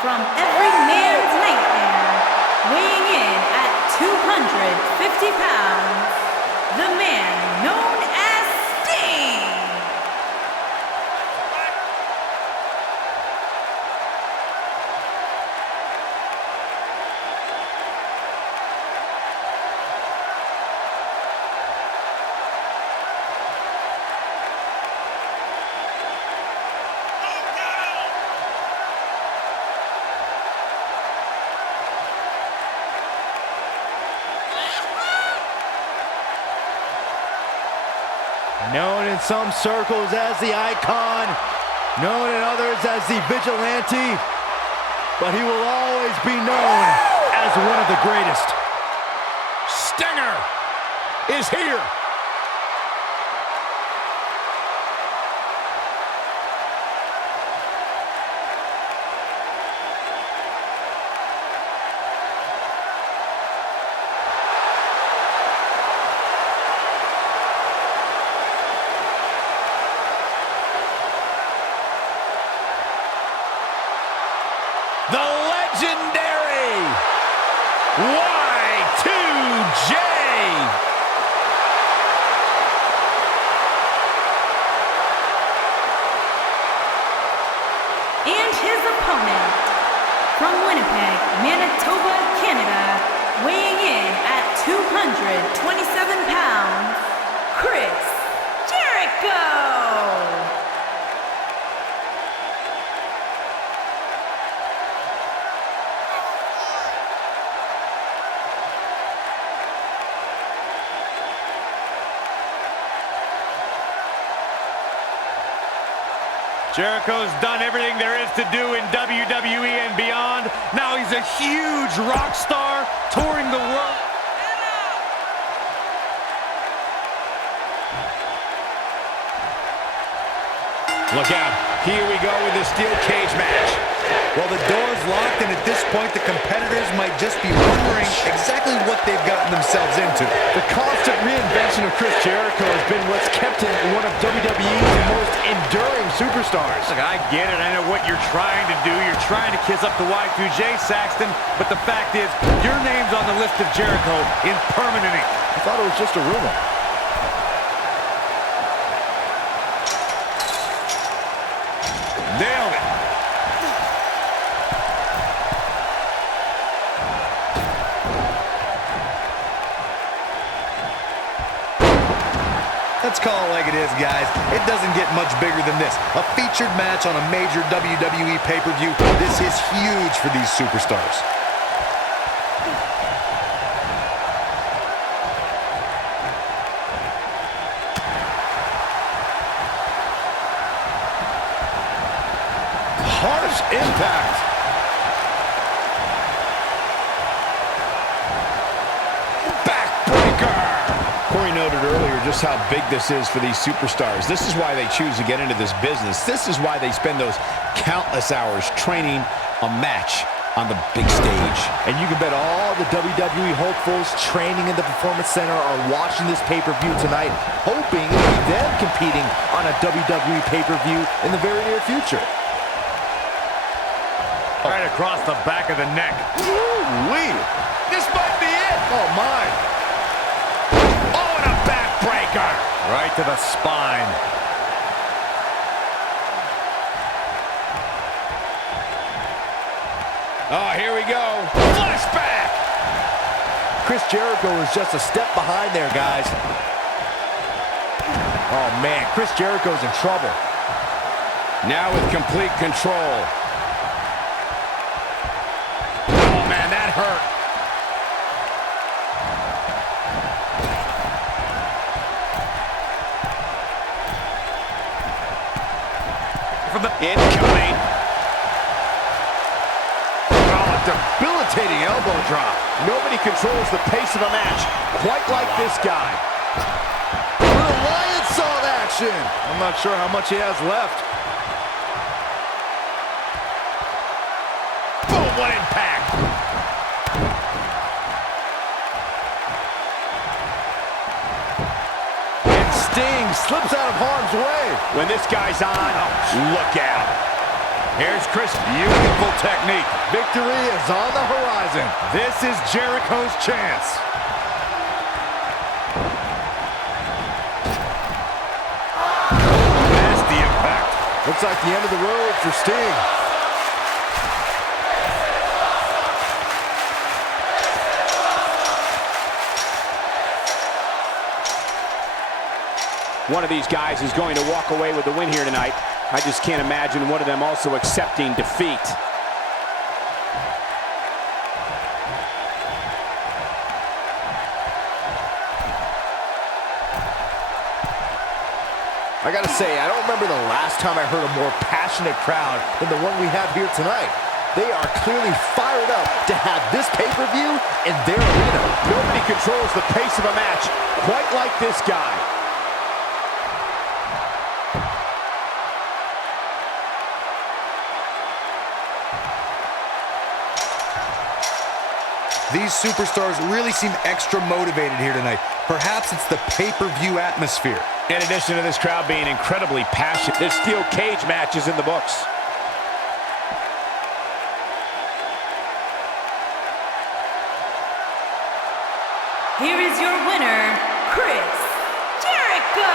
from every man's nightmare, weighing in at 250 pounds, the man known as Sting. Known in some circles as the icon, known in others as the vigilante, but he will always be known as one of the greatest. Stinger is here. The legendary Y2J. And his opponent, from Winnipeg, Manitoba, Canada, weighing in at 227 pounds, Chris Jericho. Jericho's done everything there is to do in WWE and beyond. Now he's a huge rock star touring the world. Look out. Here we go with the steel cage match. Well, the door's locked, and at this point, the competitors might just be wondering exactly what they've gotten themselves into. The constant reinvention of Chris Jericho has been what's kept him one of WWE's most enduring superstars. Look, I get it. I know what you're trying to do. You're trying to kiss up to Y2J, Saxton. But the fact is, your name's on the list of Jericho in permanent ink. I thought it was just a rumor. Nailed it. Let's call it like it is, guys. It doesn't get much bigger than this. A featured match on a major WWE pay-per-view. This is huge for these superstars. Harsh impact. Backbreaker. Corey noted earlier just how big this is for these superstars. This is why they choose to get into this business. This is why they spend those countless hours training a match on the big stage. And you can bet all the WWE hopefuls training in the Performance Center are watching this pay-per-view tonight, hoping to be them competing on a WWE pay-per-view in the very near future. Right across the back of the neck. Ooh-wee. This might be it. Oh, my. Oh, and a backbreaker. Right to the spine. Oh, here we go. Flashback. Chris Jericho is just a step behind there, guys. Oh, man, Chris Jericho's in trouble. Now with complete control. Oh, man, that hurt. From the Incoming. Debilitating elbow drop. Nobody controls the pace of a match quite like this guy. Reliance on action. I'm not sure how much he has left. Boom, what impact. And Sting slips out of harm's way. When this guy's on, look out. Here's Chris. Beautiful technique. Victory is on the horizon. This is Jericho's chance. Nasty impact. Looks like the end of the road for Sting. One of these guys is going to walk away with the win here tonight. I just can't imagine one of them also accepting defeat. I gotta say, I don't remember the last time I heard a more passionate crowd than the one we have here tonight. They are clearly fired up to have this pay-per-view in their arena. Nobody controls the pace of a match quite like this guy. These superstars really seem extra motivated here tonight. Perhaps it's the pay-per-view atmosphere. In addition to this crowd being incredibly passionate, This steel cage match is in the books. Here is your winner, Chris Jericho!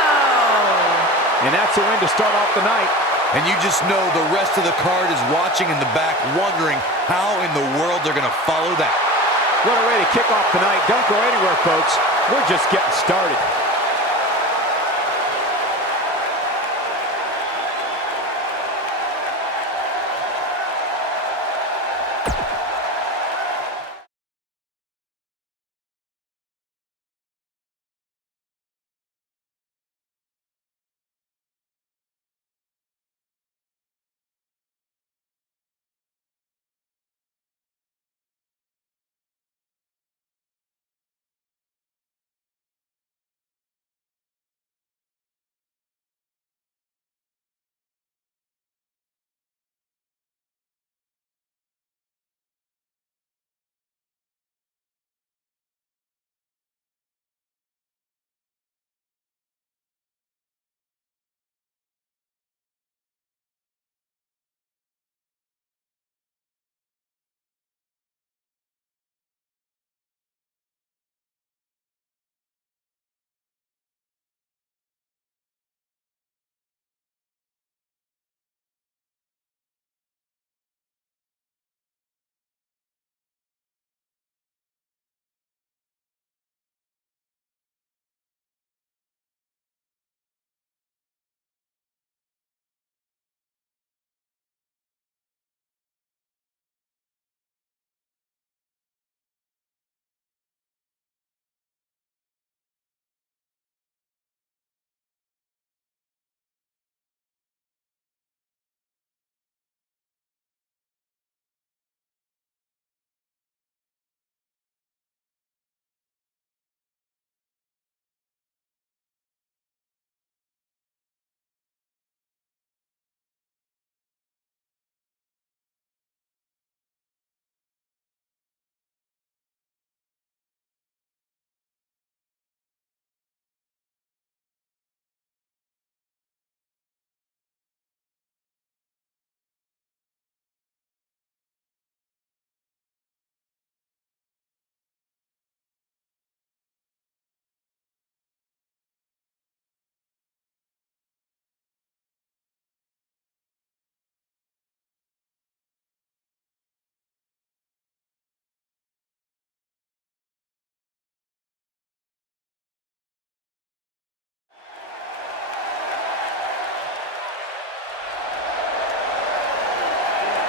And that's a win to start off the night. And you just know the rest of the card is watching in the back, wondering how in the world they're going to follow that. What a way to kick off the night. Don't go anywhere, folks. We're just getting started.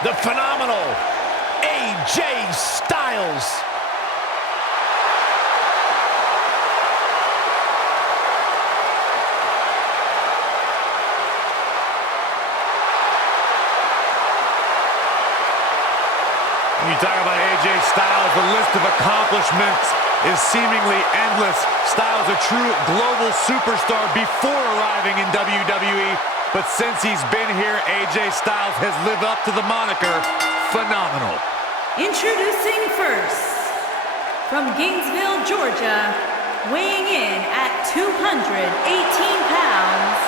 the phenomenal AJ Styles. When you talk about AJ Styles, the list of accomplishments is seemingly endless. Styles a true global superstar before arriving in WWE, but since he's been here, AJ Styles has lived up to the moniker phenomenal. Introducing first, from Gainesville, Georgia, weighing in at 218 pounds,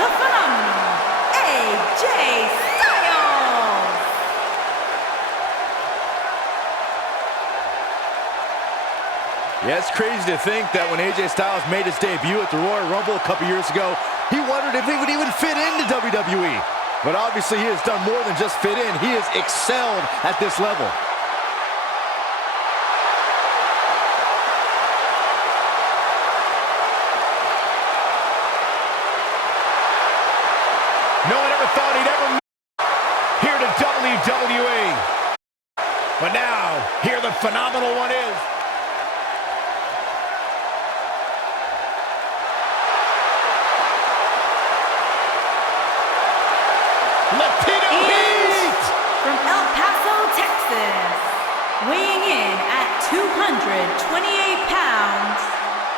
the phenomenal AJ Styles. Yeah, it's crazy to think that when AJ Styles made his debut at the Royal Rumble a couple years ago, he wondered if he would even fit into WWE. But obviously he has done more than just fit in. He has excelled at this level. No one ever thought he'd ever make here to WWE. But now, here the phenomenal one is. Latino Heat! From El Paso, Texas, weighing in at 228 pounds,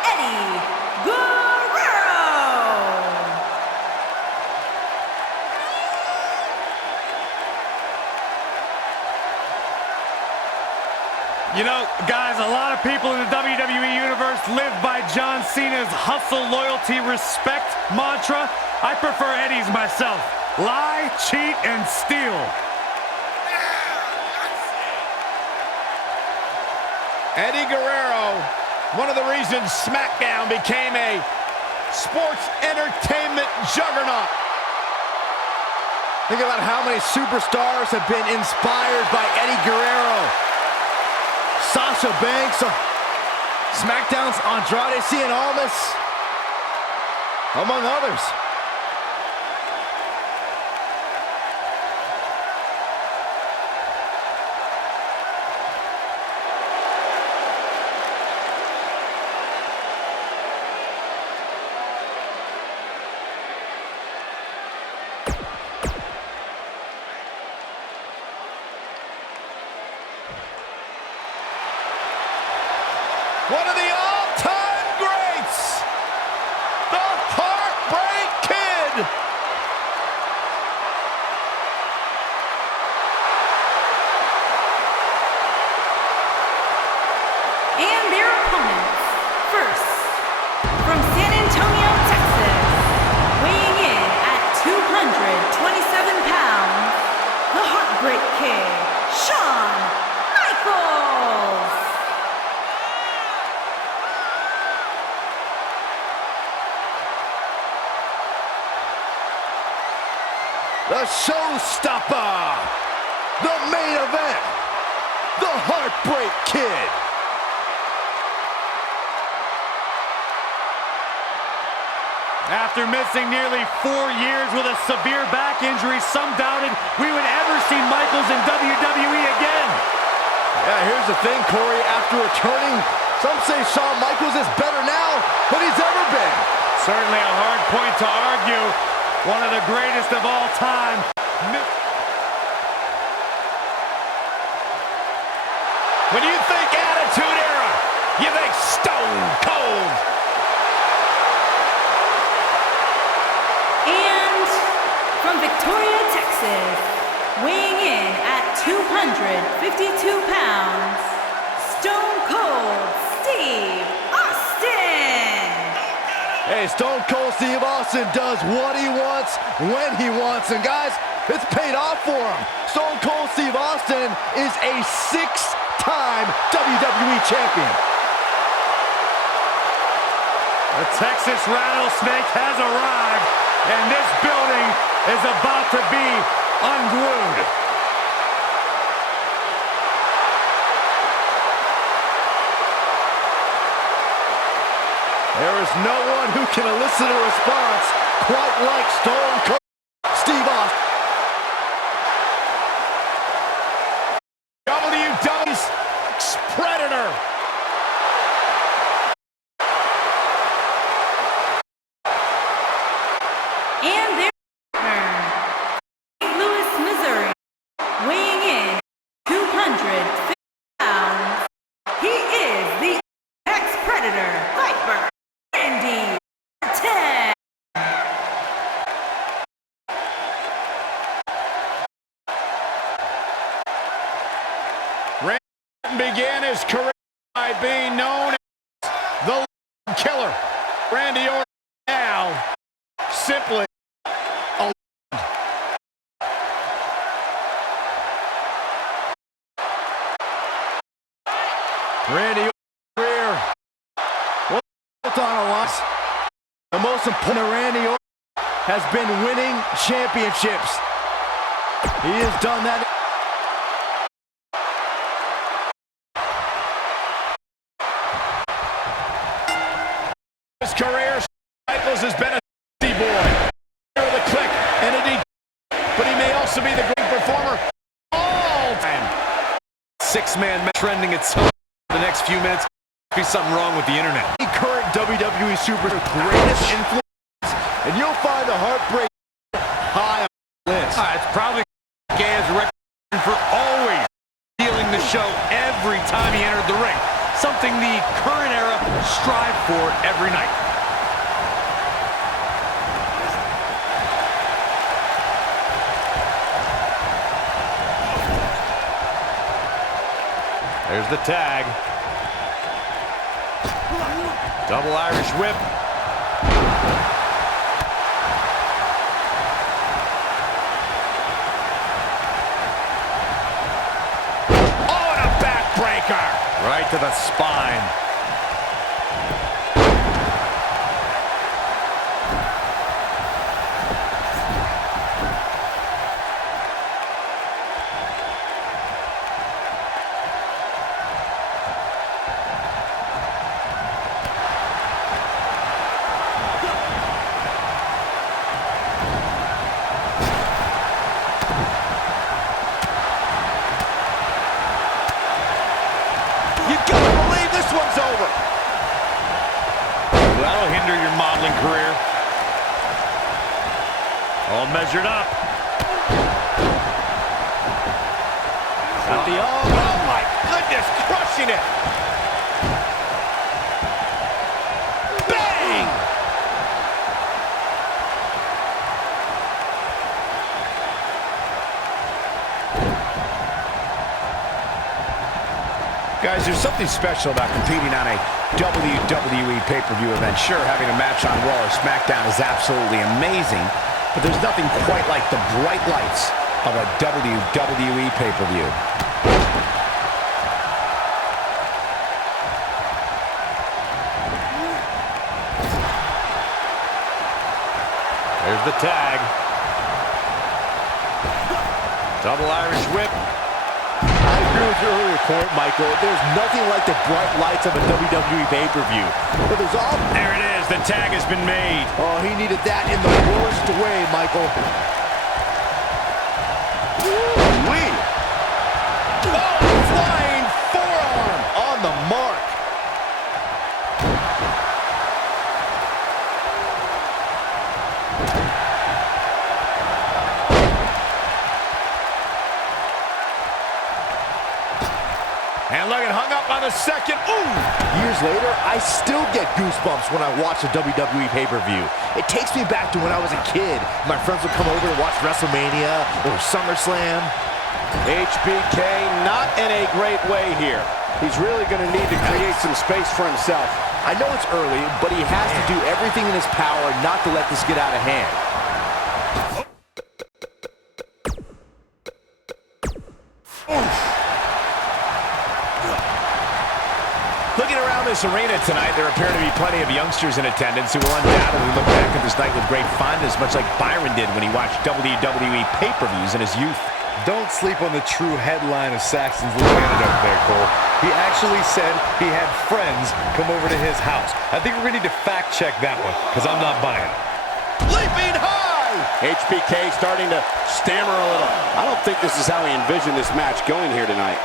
Eddie Guerrero. You know, guys, a lot of people in the WWE Universe live by John Cena's hustle, loyalty, respect mantra. I prefer Eddie's myself. Lie, cheat, and steal. Eddie Guerrero, one of the reasons SmackDown became a sports entertainment juggernaut. Think about how many superstars have been inspired by Eddie Guerrero. Sasha Banks, SmackDown's Andrade Cien Almas, among others. One of the all-time greats, the Heartbreak Kid. And their opponents, first, from San Antonio, Texas, weighing in at 227 pounds, the Heartbreak Kid, Shawn Michaels. The showstopper, the main event, the Heartbreak Kid. After missing nearly 4 years with a severe back injury, some doubted we would ever see Michaels in WWE again. Yeah, here's the thing, Corey. After returning, some say Shawn Michaels is better now than he's ever been. Certainly a hard point to argue. One of the greatest of all time. When you think Attitude Era, you think Stone Cold. And from Victoria, Texas, weighing in at 252 pounds, Stone Cold Steve Austin. Hey, Stone Cold Steve Austin does what he wants, when he wants. And guys, it's paid off for him. Stone Cold Steve Austin is a 6-time WWE champion. The Texas Rattlesnake has arrived, and this building is about to be unglued. There is no one who can elicit a response quite like Stone Cold Steve Austin. being known as the Killer. Randy Orton now simply a Randy career built on a loss. The most important of Randy Orton has been winning championships. He has done that. His career, Michaels has been a boy. The Click, entity, but he may also be the great performer all time. Six-man match trending itself the next few minutes. Be something wrong with the internet. The current WWE superstar greatest influence, and you'll find a heartbreak high on the list. It's probably Gaz's record for always stealing the show every time he entered the ring. Something the current era strive for every night. There's the tag. Double Irish whip. Oh, and a backbreaker. Right to the spine. You gotta believe this one's over. That'll hinder your modeling career. All measured up. At the Oh my goodness, crushing it. Bang! Guys, there's something special about competing on a WWE pay-per-view event. Sure, having a match on Raw or SmackDown is absolutely amazing, but there's nothing quite like the bright lights of a WWE pay-per-view. There's the tag. Double Irish whip. I agree with your earlier point, Michael. There's nothing like the bright lights of a WWE pay-per-view. But there's all... There it is. The tag has been made. Oh, he needed that in the worst way, Michael. Woo-wee. Oh, flying forearm. On the mark. And look, it hung up on the second. Ooh! Years later, I still get goosebumps when I watch a WWE pay-per-view. It takes me back to when I was a kid. My friends would come over to watch WrestleMania or SummerSlam. HBK not in a great way here. He's really going to need to create some space for himself. I know it's early, but he has to do everything in his power not to let this get out of hand. Looking around this arena tonight, there appear to be plenty of youngsters in attendance who will undoubtedly look back at this night with great fondness, much like Byron did when he watched WWE pay-per-views in his youth. Don't sleep on the true headline of Saxton's looking at it up there, Cole. He actually said he had friends come over to his house. I think we're going to need to fact-check that one, because I'm not buying it. Leaping high! HBK starting to stammer a little. I don't think this is how he envisioned this match going here tonight.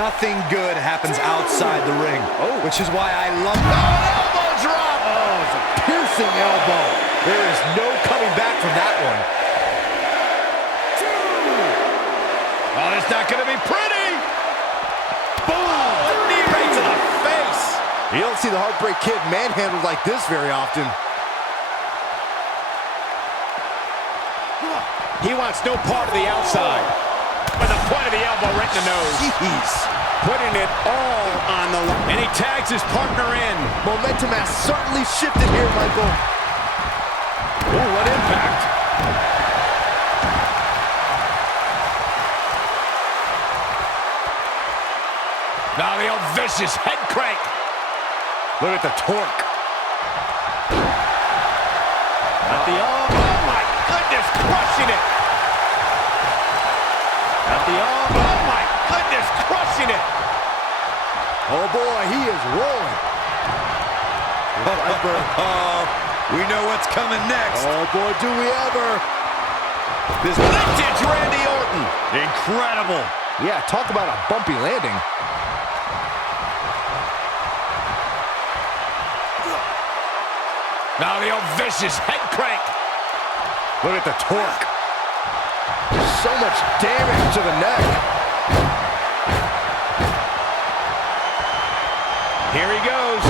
Nothing good happens outside the ring, which is why I love... Oh, an elbow drop! Oh, it's a piercing elbow. There is no coming back from that one. Oh, it's not going to be pretty! Boom! A knee right to the face! You don't see the Heartbreak Kid manhandled like this very often. He wants no part of the outside. With the point of the elbow right in the nose. Jeez. putting it all on the line. And he tags his partner in. Momentum has certainly shifted here, Michael. Oh, what impact. Now the old vicious head crank. Look at the torque. At the arm. Oh, my goodness, crushing it. At the arm. Oh, my goodness, crushing it. Oh, boy, he is rolling. We know what's coming next. Oh, boy, do we ever. This vintage Randy Orton. Incredible. Yeah, talk about a bumpy landing. Now the old vicious head crank. Look at the torque. So much damage to the neck. Here he goes.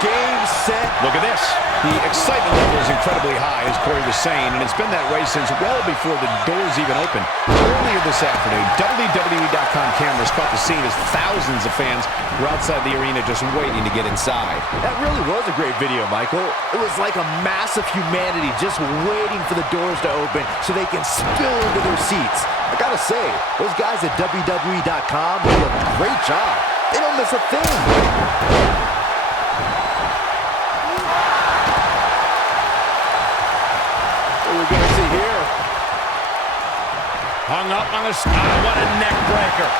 Game, set. Look at this. The excitement level is incredibly high, as Corey was saying, and it's been that way since well before the doors even opened. Earlier this afternoon, WWE.com cameras caught the scene as thousands of fans were outside the arena just waiting to get inside. That really was a great video, Michael. It was like a mass of humanity just waiting for the doors to open so they can spill into their seats. I gotta say, those guys at WWE.com do a great job. They don't miss a thing. What we're going to see here. Hung up on the... what a neck breaker.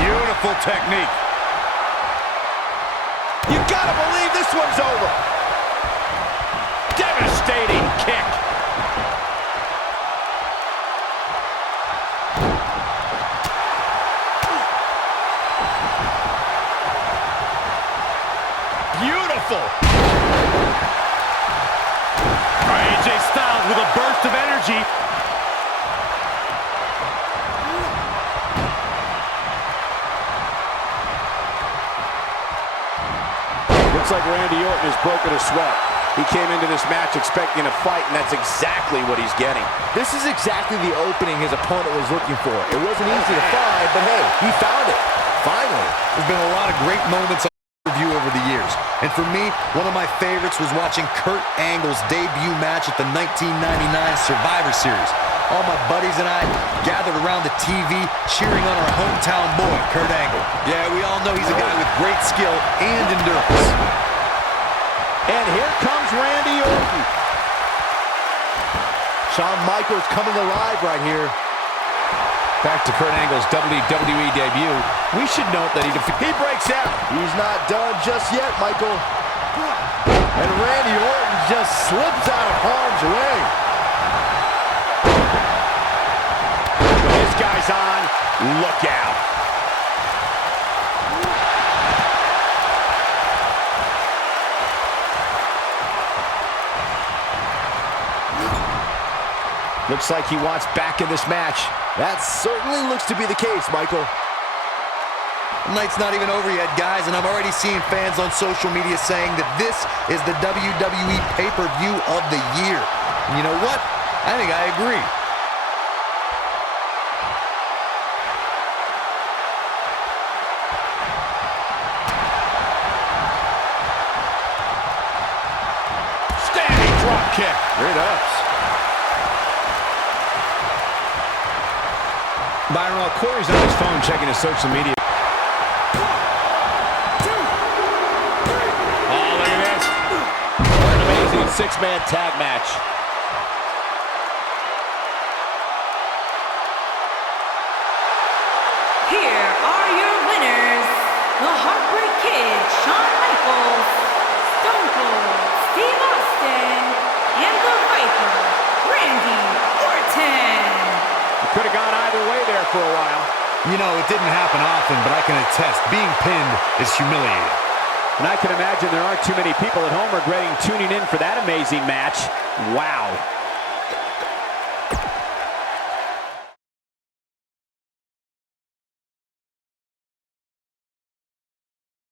Beautiful technique. You gotta believe this one's over. Devastating kick. Beautiful. AJ Styles with a burst of energy. Looks like Randy Orton has broken a sweat. He came into this match expecting a fight, and that's exactly what he's getting. This is exactly the opening his opponent was looking for. It wasn't easy to find, but hey, he found it. Finally. There's been a lot of great moments on review over the years. And for me, one of my favorites was watching Kurt Angle's debut match at the 1999 Survivor Series. All my buddies and I gathered around the TV cheering on our hometown boy, Kurt Angle. Yeah, we all know he's a guy with great skill and endurance. And here comes Randy Orton. Shawn Michaels coming alive right here. Back to Kurt Angle's WWE debut. We should note that he breaks out. He's not done just yet, Michael. And Randy Orton just slips out of harm's way. When this guy's on, look out. Looks like he wants back in this match. That certainly looks to be the case, Michael. The night's not even over yet, guys, and I'm already seeing fans on social media saying that this is the WWE pay-per-view of the year. And you know what? I think I agree. Standing drop kick. Great ups. Byron, while Corey's on his phone checking his social media. Oh, look at this. What an amazing six-man tag match. Here are your winners, the Heartbreak Kid, Shawn Michaels, Stone Cold, Steve Austin, and the Viper, Randy Orton. Could have gone either way there for a while. You know, it didn't happen often, but I can attest, being pinned is humiliating. And I can imagine there aren't too many people at home regretting tuning in for that amazing match. Wow.